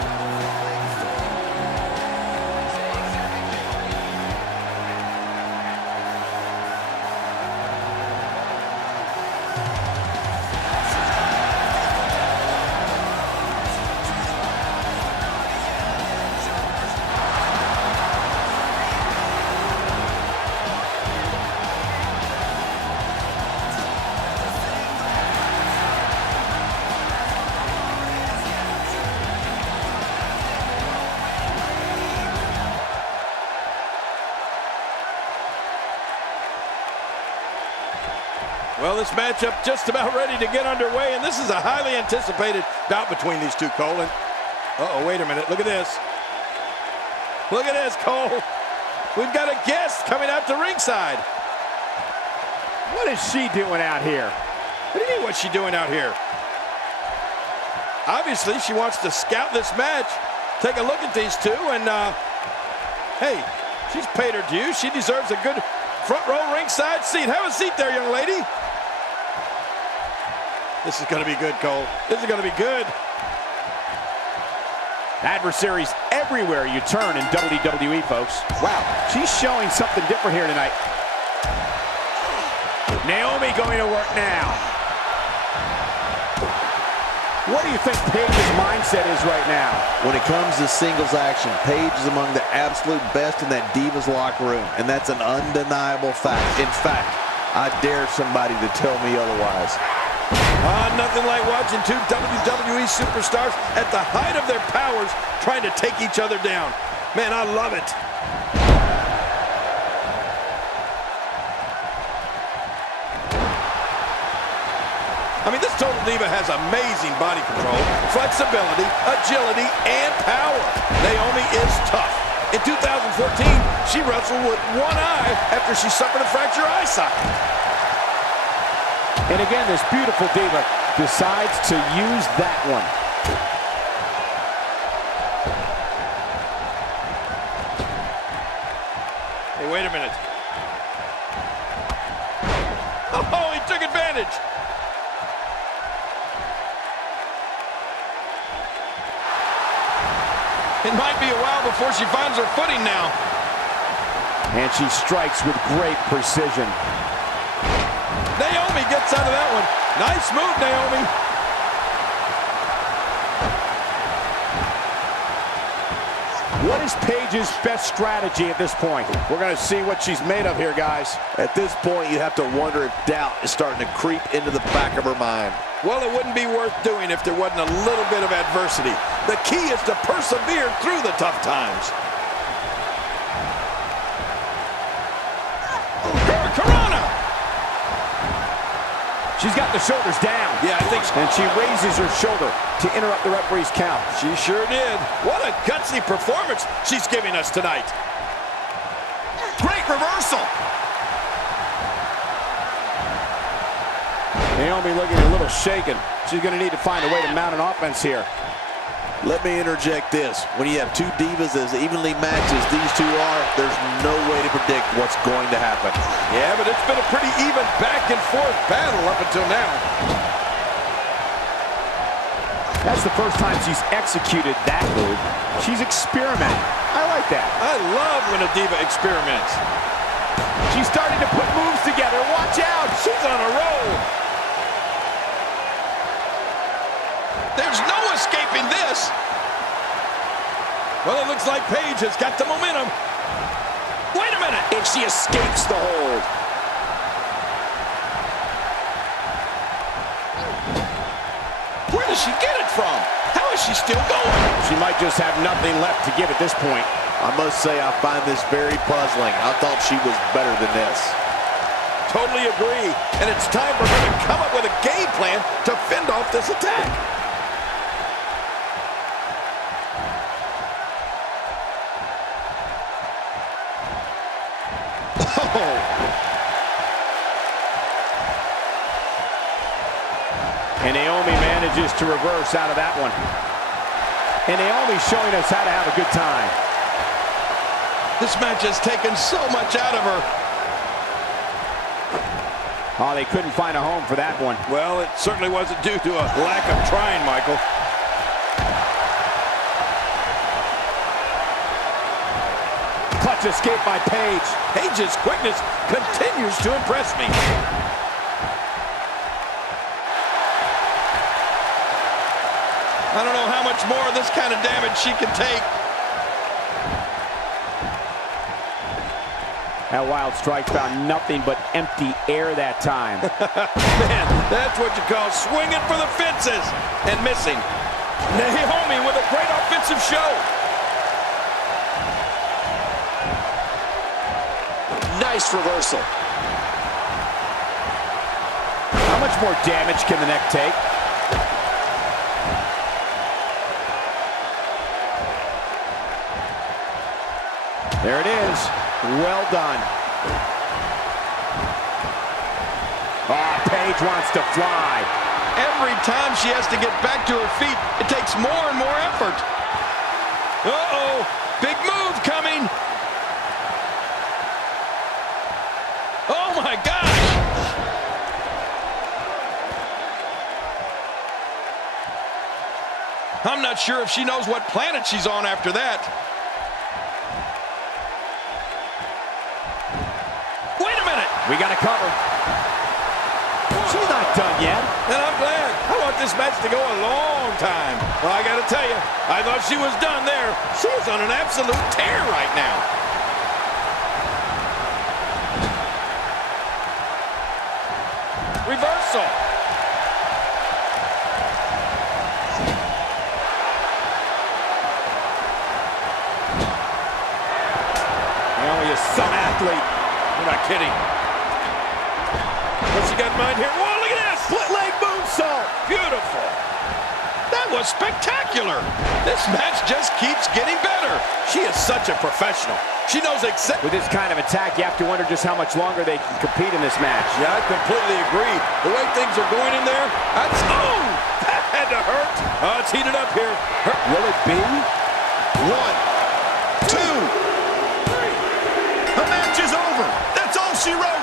Well, this matchup just about ready to get underway, and this is a highly anticipated bout between these two, Cole. And uh-oh, wait a minute. Look at this. Look at this, Cole. We've got a guest coming out to ringside. What is she doing out here? What do you mean, what's she doing out here? Obviously, she wants to scout this match, take a look at these two, and, hey, she's paid her dues. She deserves a good front row ringside seat. Have a seat there, young lady. This is going to be good, Cole. This is going to be good. Adversaries everywhere you turn in WWE, folks. Wow, she's showing something different here tonight. Naomi going to work now. What do you think Paige's mindset is right now? When it comes to singles action, Paige is among the absolute best in that Divas locker room, and that's an undeniable fact. In fact, I dare somebody to tell me otherwise. Nothing like watching two WWE superstars at the height of their powers trying to take each other down. Man, I love it. I mean, this Total Diva has amazing body control, flexibility, agility, and power. Naomi is tough. In 2014, she wrestled with one eye after she suffered a fractured eye socket. And again, this beautiful Diva decides to use that one. Hey, wait a minute. Oh, he took advantage. It might be a while before she finds her footing now. And she strikes with great precision. Naomi gets out of that one. Nice move, Naomi. What is Paige's best strategy at this point? We're going to see what she's made of here, guys. At this point, you have to wonder if doubt is starting to creep into the back of her mind. Well, it wouldn't be worth doing if there wasn't a little bit of adversity. The key is to persevere through the tough times. Corona! She's got the shoulders down. Yeah, I think so. And she raises her shoulder to interrupt the referee's count. She sure did. What a gutsy performance she's giving us tonight. Great reversal. Naomi looking a little shaken. She's going to need to find a way to mount an offense here. Let me interject this. When you have two divas as evenly matched as these two are, there's no way to predict what's going to happen. Yeah, but it's been a pretty even back and forth battle up until now. That's the first time she's executed that move. She's experimenting. I like that. I love when a diva experiments. She's starting to put moves together. Watch out. She's on a roll. There's no escaping this. Well, it looks like Paige has got the momentum. Wait a minute. And she escapes the hold. Where does she get it from? How is she still going? She might just have nothing left to give at this point. I must say I find this very puzzling. I thought she was better than this. Totally agree. And it's time for her to come up with a game plan to fend off this attack. And Naomi manages to reverse out of that one. And Naomi's showing us how to have a good time. This match has taken so much out of her. Oh, they couldn't find a home for that one. Well, it certainly wasn't due to a lack of trying, Michael. Clutch escape by Paige. Paige's quickness continues to impress me. I don't know how much more of this kind of damage she can take. That wild strike found nothing but empty air that time. Man, that's what you call swinging for the fences and missing. Naomi with a great offensive show. Nice reversal. How much more damage can the neck take? There it is. Well done. Oh, Paige wants to fly. Every time she has to get back to her feet, it takes more and more effort. Uh-oh, big move coming. Oh my gosh. I'm not sure if she knows what planet she's on after that. Wait a minute. We got to cover. She's not done yet. And I'm glad. I want this match to go a long time. Well, I got to tell you, I thought she was done there. She's on an absolute tear right now. Reversal. Naomi is some athlete. You're not kidding. What's she got in mind here? Whoa, look at this! Split leg moonsault. Beautiful. That was spectacular. This match just keeps getting better. She is such a professional. She knows exactly. With this kind of attack, you have to wonder just how much longer they can compete in this match. Yeah, I completely agree. The way things are going in there, that's... Oh! That had to hurt. Oh, it's heated up here. Will it be? 1, 2, 3. The match is over. That's all she wrote.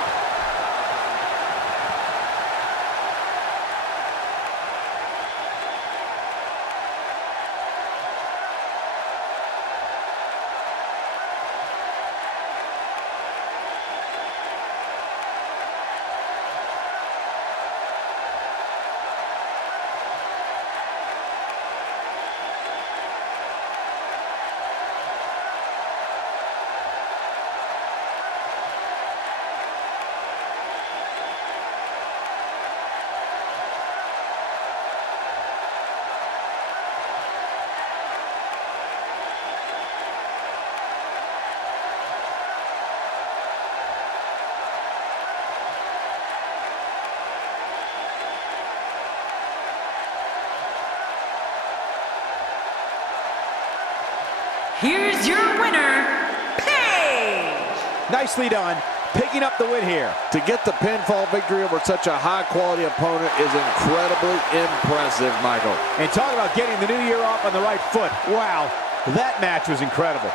Here's your winner, Paige! Nicely done. Picking up the win here. To get the pinfall victory over such a high-quality opponent is incredibly impressive, Michael. And talk about getting the new year off on the right foot. Wow, that match was incredible.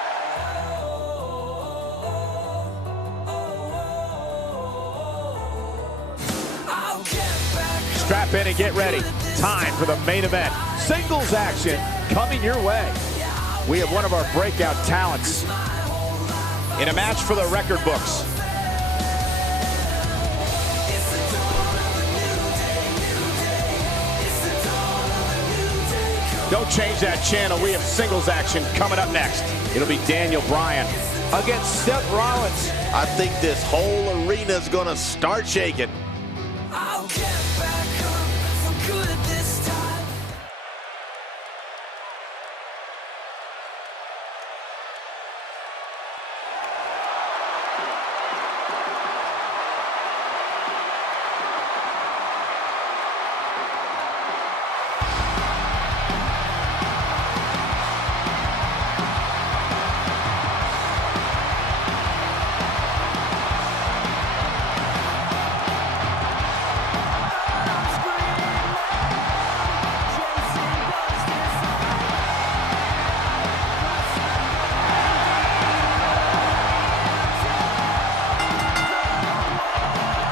Strap in and get ready. Time for the main event. Singles action coming your way. We have one of our breakout talents in a match for the record books. Don't change that channel. We have singles action coming up next. It'll be Daniel Bryan against Seth Rollins. I think this whole arena is going to start shaking. I'll get back up for good this time.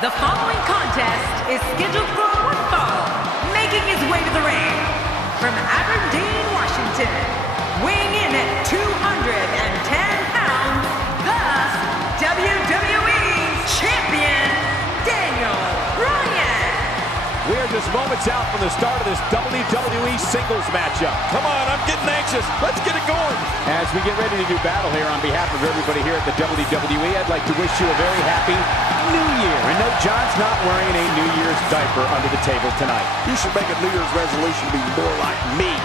The following contest contest is scheduled for one fall, making his way to the ring from Aberdeen, Washington, weighing in at 210 pounds, the WWE Champion Daniel Bryan. We are just moments out from the start of this WWE singles matchup. Come on, I'm getting anxious. Let's get it going. As we get ready to do battle here, on behalf of everybody here at the WWE, I'd like to wish you a very happy New Year. And no, John's not wearing a New Year's diaper under the table tonight. You should make a New Year's resolution to be more like me.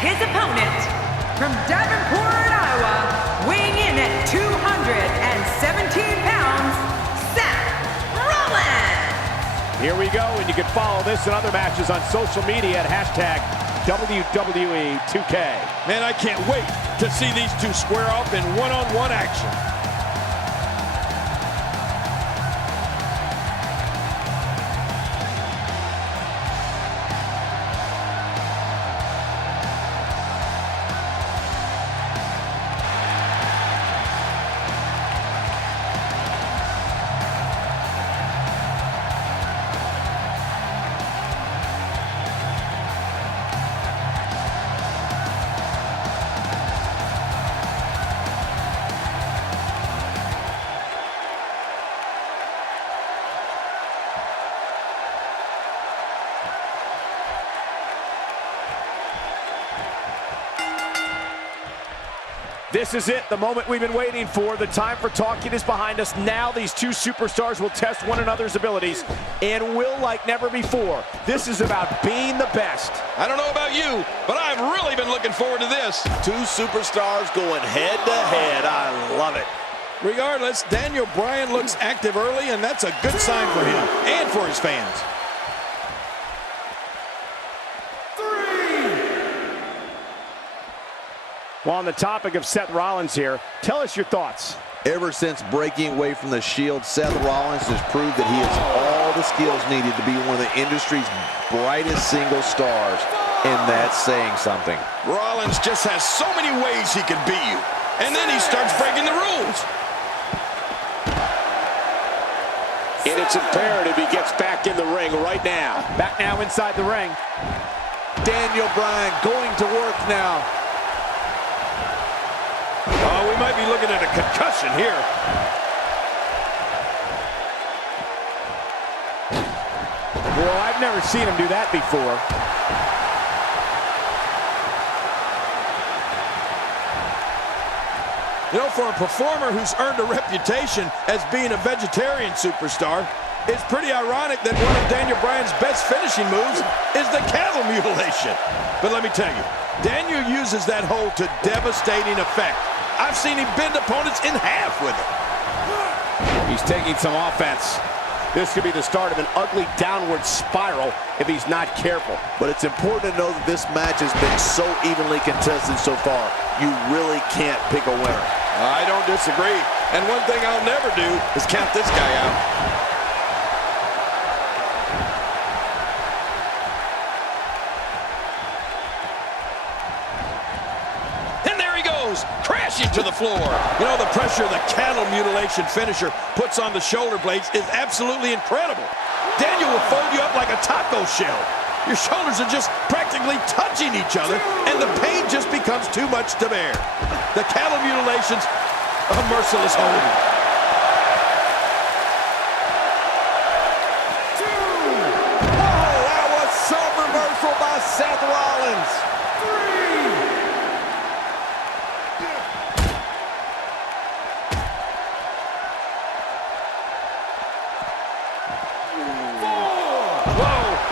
His opponent, from Davenport, Iowa, weighing in at 217 pounds, Seth Rollins. Here we go, and you can follow this and other matches on social media at hashtag WWE 2K. Man, I can't wait to see these two square off in one-on-one action. This is it, the moment we've been waiting for. The time for talking is behind us. Now these two superstars will test one another's abilities and will like never before. This is about being the best. I don't know about you, but I've really been looking forward to this. Two superstars going head to head. I love it. Regardless, Daniel Bryan looks active early, and that's a good sign for him and for his fans. Well, on the topic of Seth Rollins here, tell us your thoughts. Ever since breaking away from the Shield, Seth Rollins has proved that he has all the skills needed to be one of the industry's brightest single stars, and that's saying something. Rollins just has so many ways he can beat you, and then he starts breaking the rules. And it's imperative he gets back in the ring right now. Back now inside the ring. Daniel Bryan going to work now. Oh, we might be looking at a concussion here. Well, I've never seen him do that before. You know, for a performer who's earned a reputation as being a vegetarian superstar, it's pretty ironic that one of Daniel Bryan's best finishing moves is the cattle mutilation. But let me tell you, Daniel uses that hold to devastating effect. I've seen him bend opponents in half with it. He's taking some offense. This could be the start of an ugly downward spiral if he's not careful. But it's important to know that this match has been so evenly contested so far. You really can't pick a winner. I don't disagree. And one thing I'll never do is count this guy out. And there he goes, crashing to the floor. You know, the pressure the cattle mutilation finisher puts on the shoulder blades is absolutely incredible. Daniel will fold you up like a taco shell. Your shoulders are just practically touching each other, and the pain just becomes too much to bear. The cattle mutilation's a merciless hold. Whoa, that was some reversal by Seth Rollins.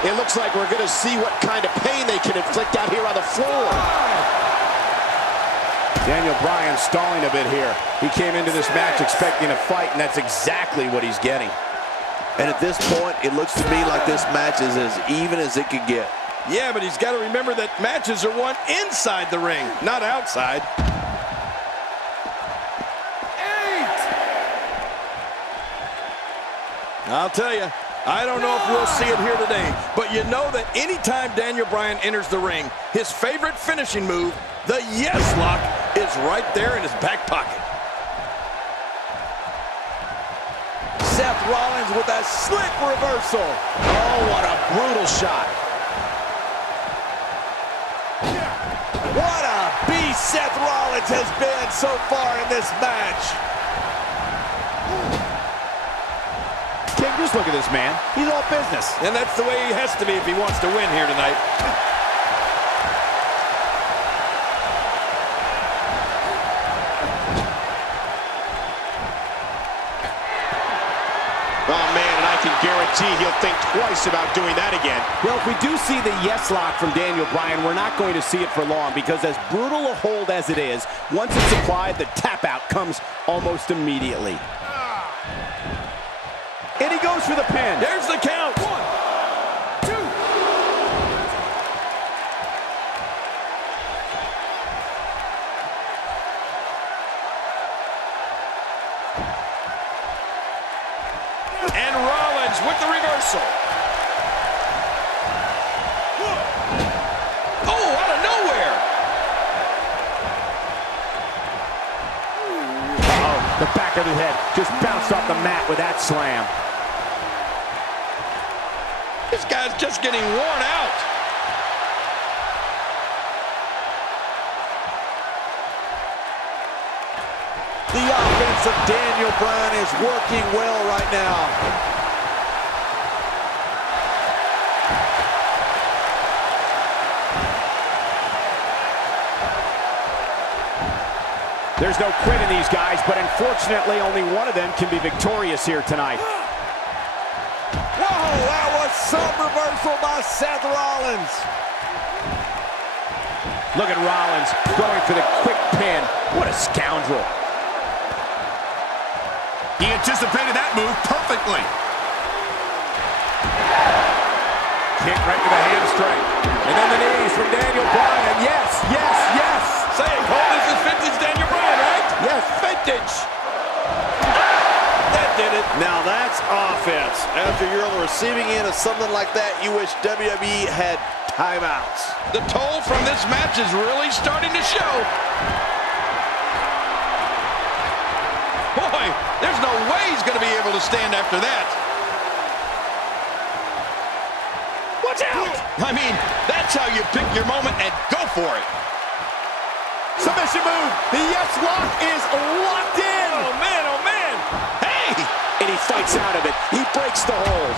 It looks like we're going to see what kind of pain they can inflict out here on the floor. Daniel Bryan stalling a bit here. He came into this match expecting a fight, and that's exactly what he's getting. And at this point, it looks to me like this match is as even as it could get. Yeah, but he's got to remember that matches are won inside the ring, not outside. 8. I'll tell you, I don't know if we'll see it here today, but you know that anytime Daniel Bryan enters the ring, his favorite finishing move, the yes lock, is right there in his back pocket. Seth Rollins with a slick reversal. Oh, what a brutal shot. What a beast Seth Rollins has been so far in this match. King, just look at this man. He's all business. And that's the way he has to be if he wants to win here tonight. Oh, man, and I can guarantee he'll think twice about doing that again. Well, if we do see the yes lock from Daniel Bryan, we're not going to see it for long because as brutal a hold as it is, once it's applied, the tap out comes almost immediately. And he goes for the pin. There's the count. 1, 2. And Rollins with the reversal. Oh, out of nowhere. Uh-oh, the back of the head just bounced off the mat with that slam. This guy's just getting worn out. The offense of Daniel Bryan is working well right now. There's no quit in these guys, but unfortunately only one of them can be victorious here tonight. Whoa, that was some reversal by Seth Rollins. Look at Rollins going for the quick pin. What a scoundrel. He anticipated that move perfectly. Kick right to the hamstring. And then the knees from Daniel Bryan. Yes, yes, yes. Say, Cole, this is vintage Daniel Bryan, right? Yes, vintage. That did it. Now that's offense. After you're on the receiving end of something like that, you wish WWE had timeouts. The toll from this match is really starting to show. Boy, there's no way he's going to be able to stand after that. Watch out! I mean, that's how you pick your moment and go for it. Submission move. The yes lock is locked in. Oh, man, oh, man. Hey! And he fights out of it. He breaks the hold.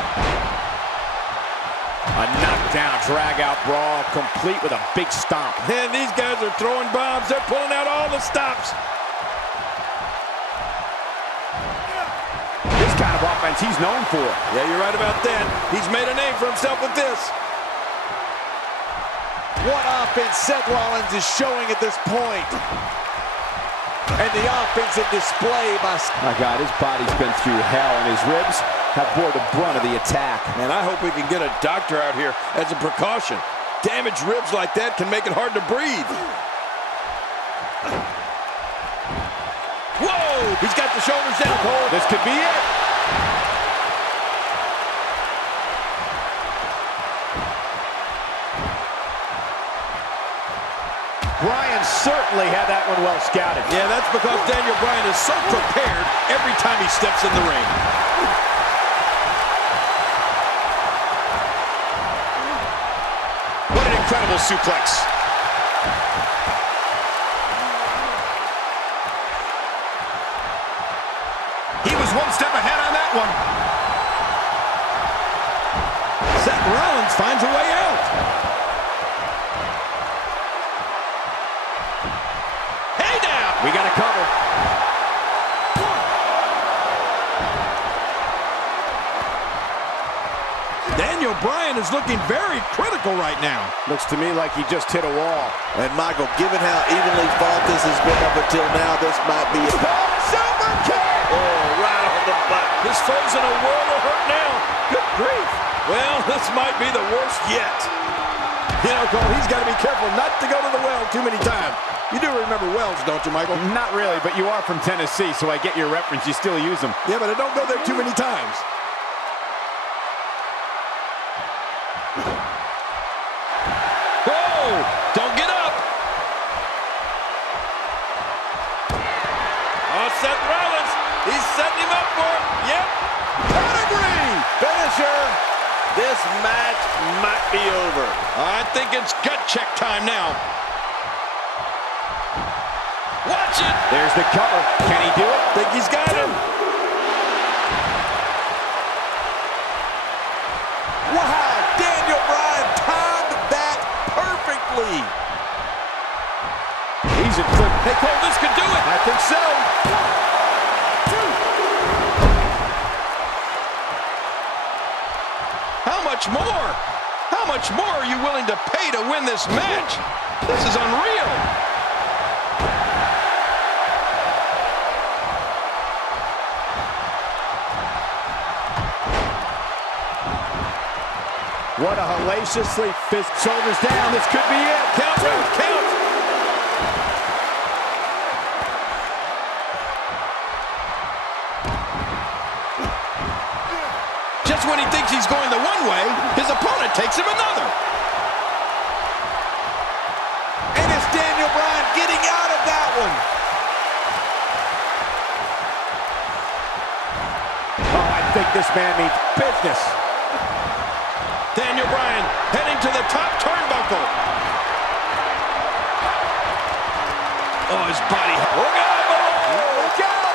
A knockdown, drag-out brawl, complete with a big stomp. And these guys are throwing bombs. They're pulling out all the stops. This kind of offense he's known for. Yeah, you're right about that. He's made a name for himself with this. What offense Seth Rollins is showing at this point. And the offensive display by... My God, his body's been through hell, and his ribs, have bore the brunt of the attack. Man, I hope we can get a doctor out here as a precaution. Damaged ribs like that can make it hard to breathe. Whoa! He's got the shoulders down, Cole. This could be it. Bryan certainly had that one well scouted. Yeah, that's because Daniel Bryan is so prepared every time he steps in the ring. What an incredible suplex. He was one step ahead on that one. Seth Rollins finds a way out. Hey now! We got to cover. Daniel Bryan is looking very critical right now. Looks to me like he just hit a wall. And Michael, given how evenly fought this has been up until now, this might be a Super kick! Oh, right on the button. His foe's in a world of hurt now. Good grief. Well, this might be the worst yet. You know, Cole, he's got to be careful not to go to the well too many times. You do remember wells, don't you, Michael? Not really, but you are from Tennessee, so I get your reference. You still use them. Yeah, but I don't go there too many times. Whoa! Don't get up! Oh, Seth Rollins! He's setting him up for it. Yep. Pedigree! Finisher. This match might be over. I think it's gut check time now. Watch it! There's the cover. Can he do it? Think he's got him. Wow, Daniel Bryan timed that perfectly. He's in flip. Hey, Cole, this could do it. I think so. How much more? How much more are you willing to pay to win this match? This is unreal. What a hellaciously fist. Shoulders down. This could be it. Count, Ralph, count. Just when he thinks he's going the one way, his opponent takes him another. And it's Daniel Bryan getting out of that one. Oh, I think this man means business. Daniel Bryan heading to the top turnbuckle. Oh, his body. Look out, Look out!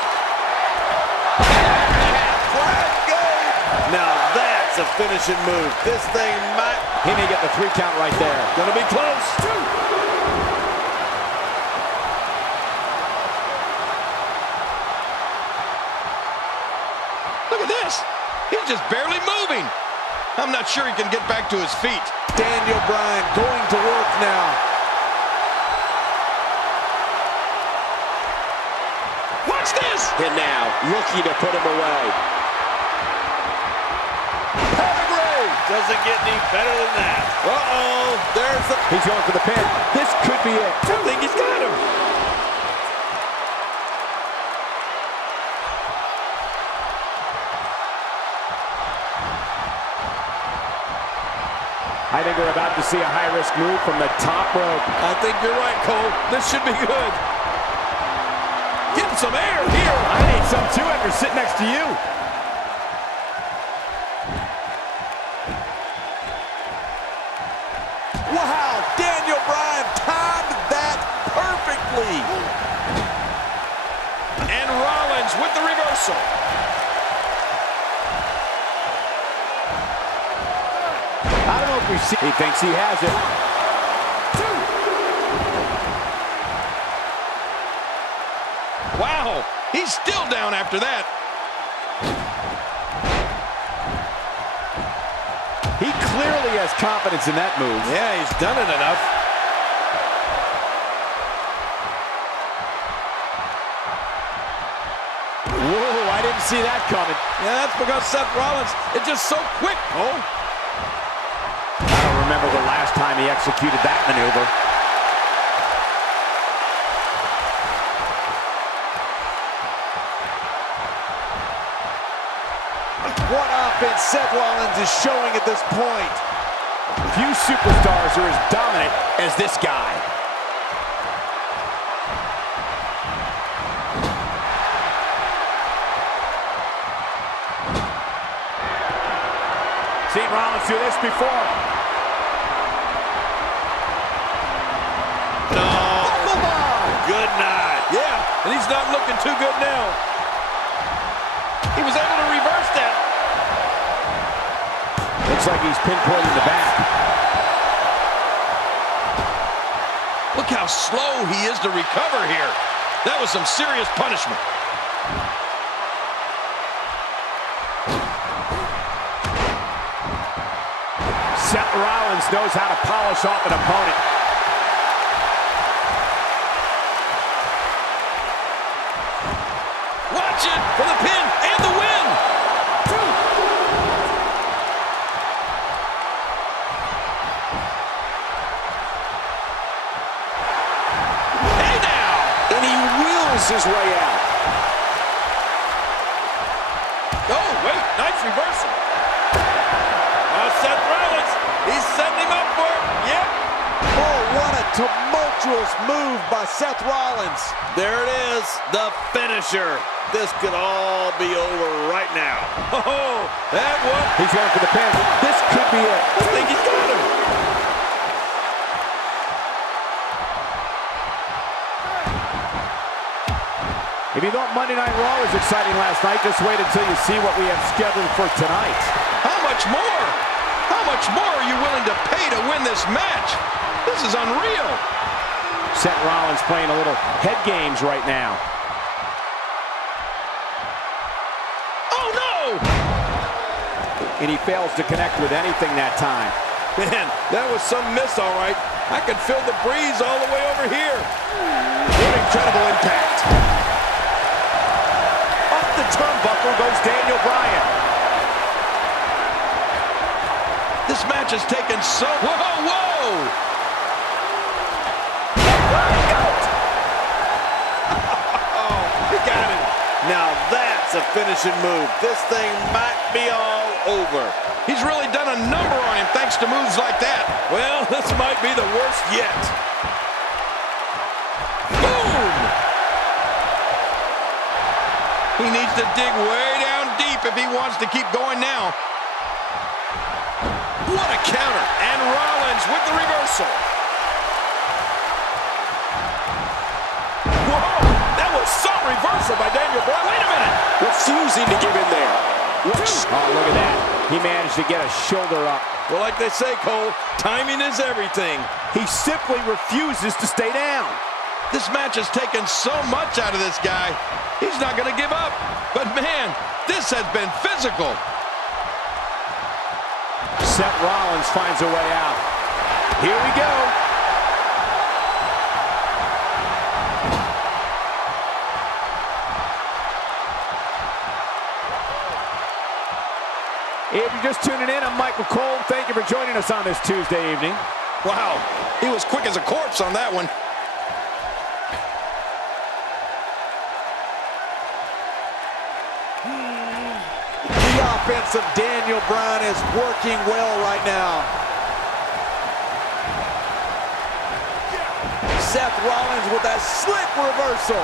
Now that's a finishing move. This thing might... He may get the 3 count right there. Gonna be close. Look at this. He's just barely moving. I'm not sure he can get back to his feet. Daniel Bryan going to work now. Watch this. And now, looking to put him away. Pedigree doesn't get any better than that. Uh-oh, there's the... He's going for the pin. This could be it. I think he's got him. I think we're about to see a high-risk move from the top rope. I think you're right, Cole. This should be good. Getting some air here. I need some too after sitting next to you. Wow, Daniel Bryan timed that perfectly. And Rollins with the reversal. I don't know if we see. He thinks he has it. Wow, he's still down after that. He clearly has confidence in that move. Yeah, he's done it enough. Whoa, I didn't Didn't see that coming. Yeah, that's because Seth Rollins is just so quick. Oh. I don't remember the last time he executed that maneuver. What offense Seth Rollins is showing at this point. Few superstars are as dominant as this guy. Seen Rollins do this before. No. Good night. Yeah, and he's not looking too good now. He was able to reverse that. Looks like he's pinpointing the back. Look how slow he is to recover here. That was some serious punishment. Seth Rollins knows how to polish off an opponent. Watch it for the pin and the win. Hey now. And he wheels his way out. Oh, wait, nice reversal. Seth Rollins, he's setting him up for it. Yep. Oh, what a tumultuous move by Seth Rollins. There it is, the finisher. This could all be over right now. Oh, that one. He's going for the pin. This could be it. I think he's got him. If you thought Monday Night Raw was exciting last night, just wait until you see what we have scheduled for tonight. How much more? How much more are you willing to pay to win this match? This is unreal. Seth Rollins playing a little head games right now. Oh, no! And he fails to connect with anything that time. Man, that was some miss, all right. I could feel the breeze all the way over here. What incredible impact. Up the turnbuckle goes Daniel Bryan. This match has taken so... Whoa, whoa! Oh, he got him. Now that's a finishing move. This thing might be all over. He's really done a number on him thanks to moves like that. Well, this might be the worst yet. Boom! He needs to dig way down deep if he wants to keep going now. What a counter. And Rollins with the reversal. Whoa! That was some reversal by Daniel Bryan. Wait a minute! Refusing to give in there. Oh, look at that. He managed to get a shoulder up. Well, like they say, Cole, timing is everything. He simply refuses to stay down. This match has taken so much out of this guy. He's not going to give up. But, man, this has been physical. Seth Rollins finds a way out. Here we go. If you're just tuning in, I'm Michael Cole. Thank you for joining us on this Tuesday evening. Wow, he was quick as a corpse on that one. The offense of Daniel Bryan is working well right now. Seth Rollins with that slick reversal.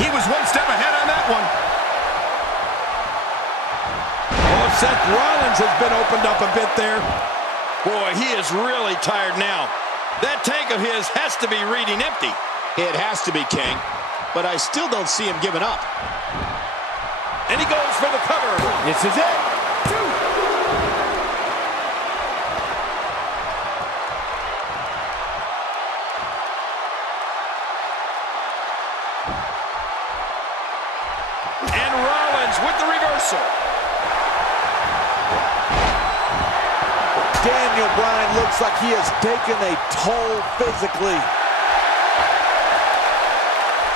He was one step ahead on that one. Oh, Seth Rollins has been opened up a bit there. Boy, he is really tired now. That tank of his has to be reading empty. It has to be, King. But I still don't see him giving up. And he goes for the cover. This is it. And Rollins with the reversal. Daniel Bryan looks like he has taken a toll physically.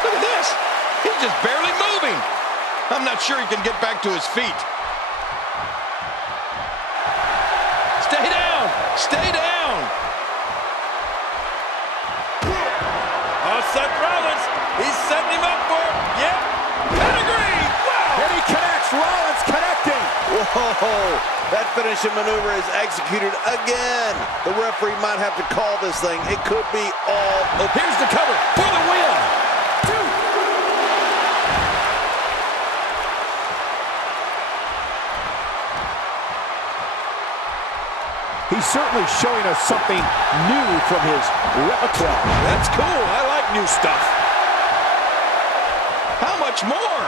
Look at this. He's just barely moving. I'm not sure he can get back to his feet. Stay down! Stay down! Oh, Seth Rollins, he's setting him up for it. Yep, pedigree! Wow! And he connects, Rollins connecting. Whoa, that finishing maneuver is executed again. The referee might have to call this thing. It could be all. Oh, here's the cover for the win. He's certainly showing us something new from his repertoire. That's cool. I like new stuff. How much more?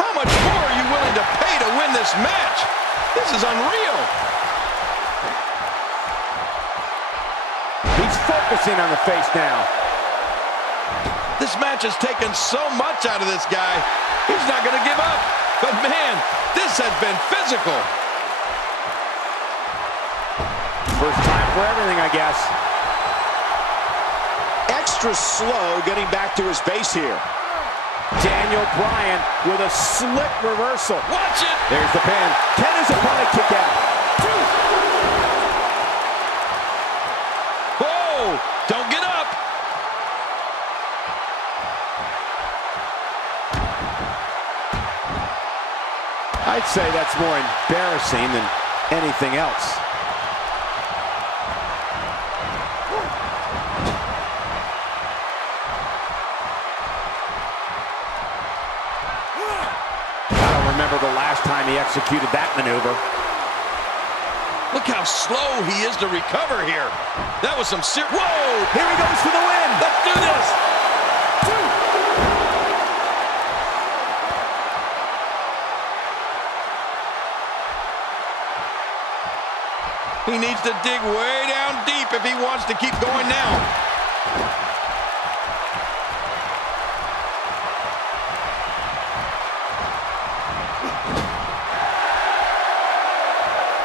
How much more are you willing to pay to win this match? This is unreal. He's focusing on the face now. This match has taken so much out of this guy. He's not going to give up. But man, this has been physical. First time for everything, I guess. Extra slow getting back to his base here. Daniel Bryan with a slick reversal. Watch it. There's the pin. Can his opponent kick out? Whoa! Don't get up. I'd say that's more embarrassing than anything else. Remember the last time he executed that maneuver. Look how slow he is to recover here. That was some serious. Whoa! Here he goes for the win. Let's do this. He needs to dig way down deep if he wants to keep going now.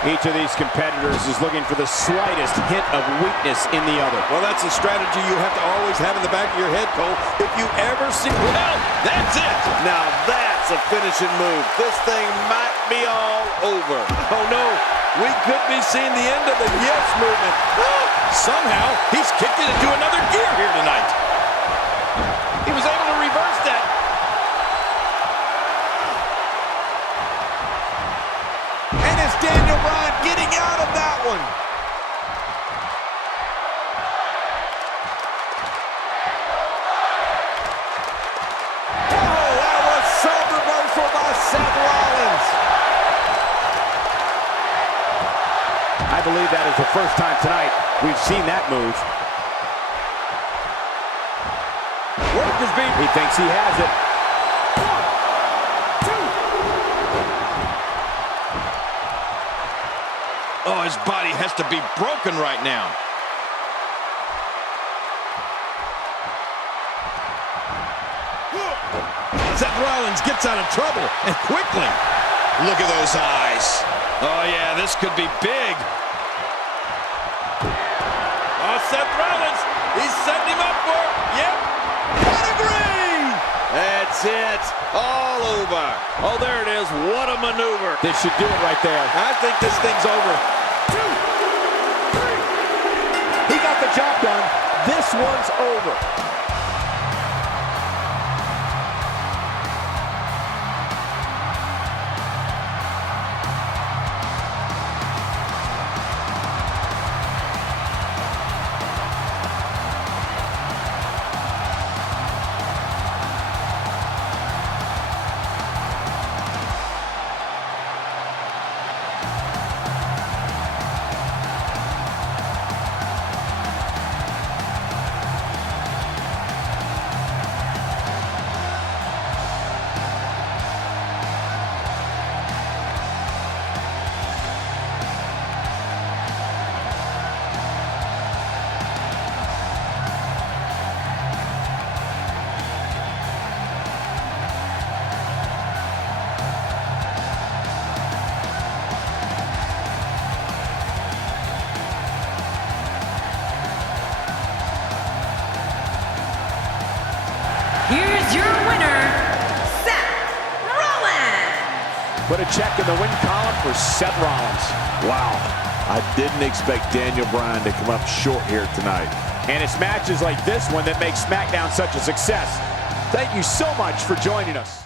Each of these competitors is looking for the slightest hint of weakness in the other. Well, that's a strategy you have to always have in the back of your head, Cole. If you ever see... Well, that's it. Now that's a finishing move. This thing might be all over. Oh, no. We could be seeing the end of the yes movement. Somehow, he's kicked it into another gear here tonight. He was able to reverse that. And it's Daniel Bryan getting out of that one. Oh, that was some reversal by Seth Rollins. I believe that is the first time tonight we've seen that move. Work is being... He thinks he has it. Oh, his body has to be broken right now. Seth Rollins gets out of trouble, and quickly. Look at those eyes. Oh, yeah, this could be big. Oh, Seth Rollins, he's setting him up for it. Yep. Pedigree! That's it. All over. Oh, there it is. What a maneuver. This should do it right there. I think this thing's over. He got the job done. This one's over. Put a check in the win column for Seth Rollins. Wow. I didn't expect Daniel Bryan to come up short here tonight. And it's matches like this one that make SmackDown such a success. Thank you so much for joining us.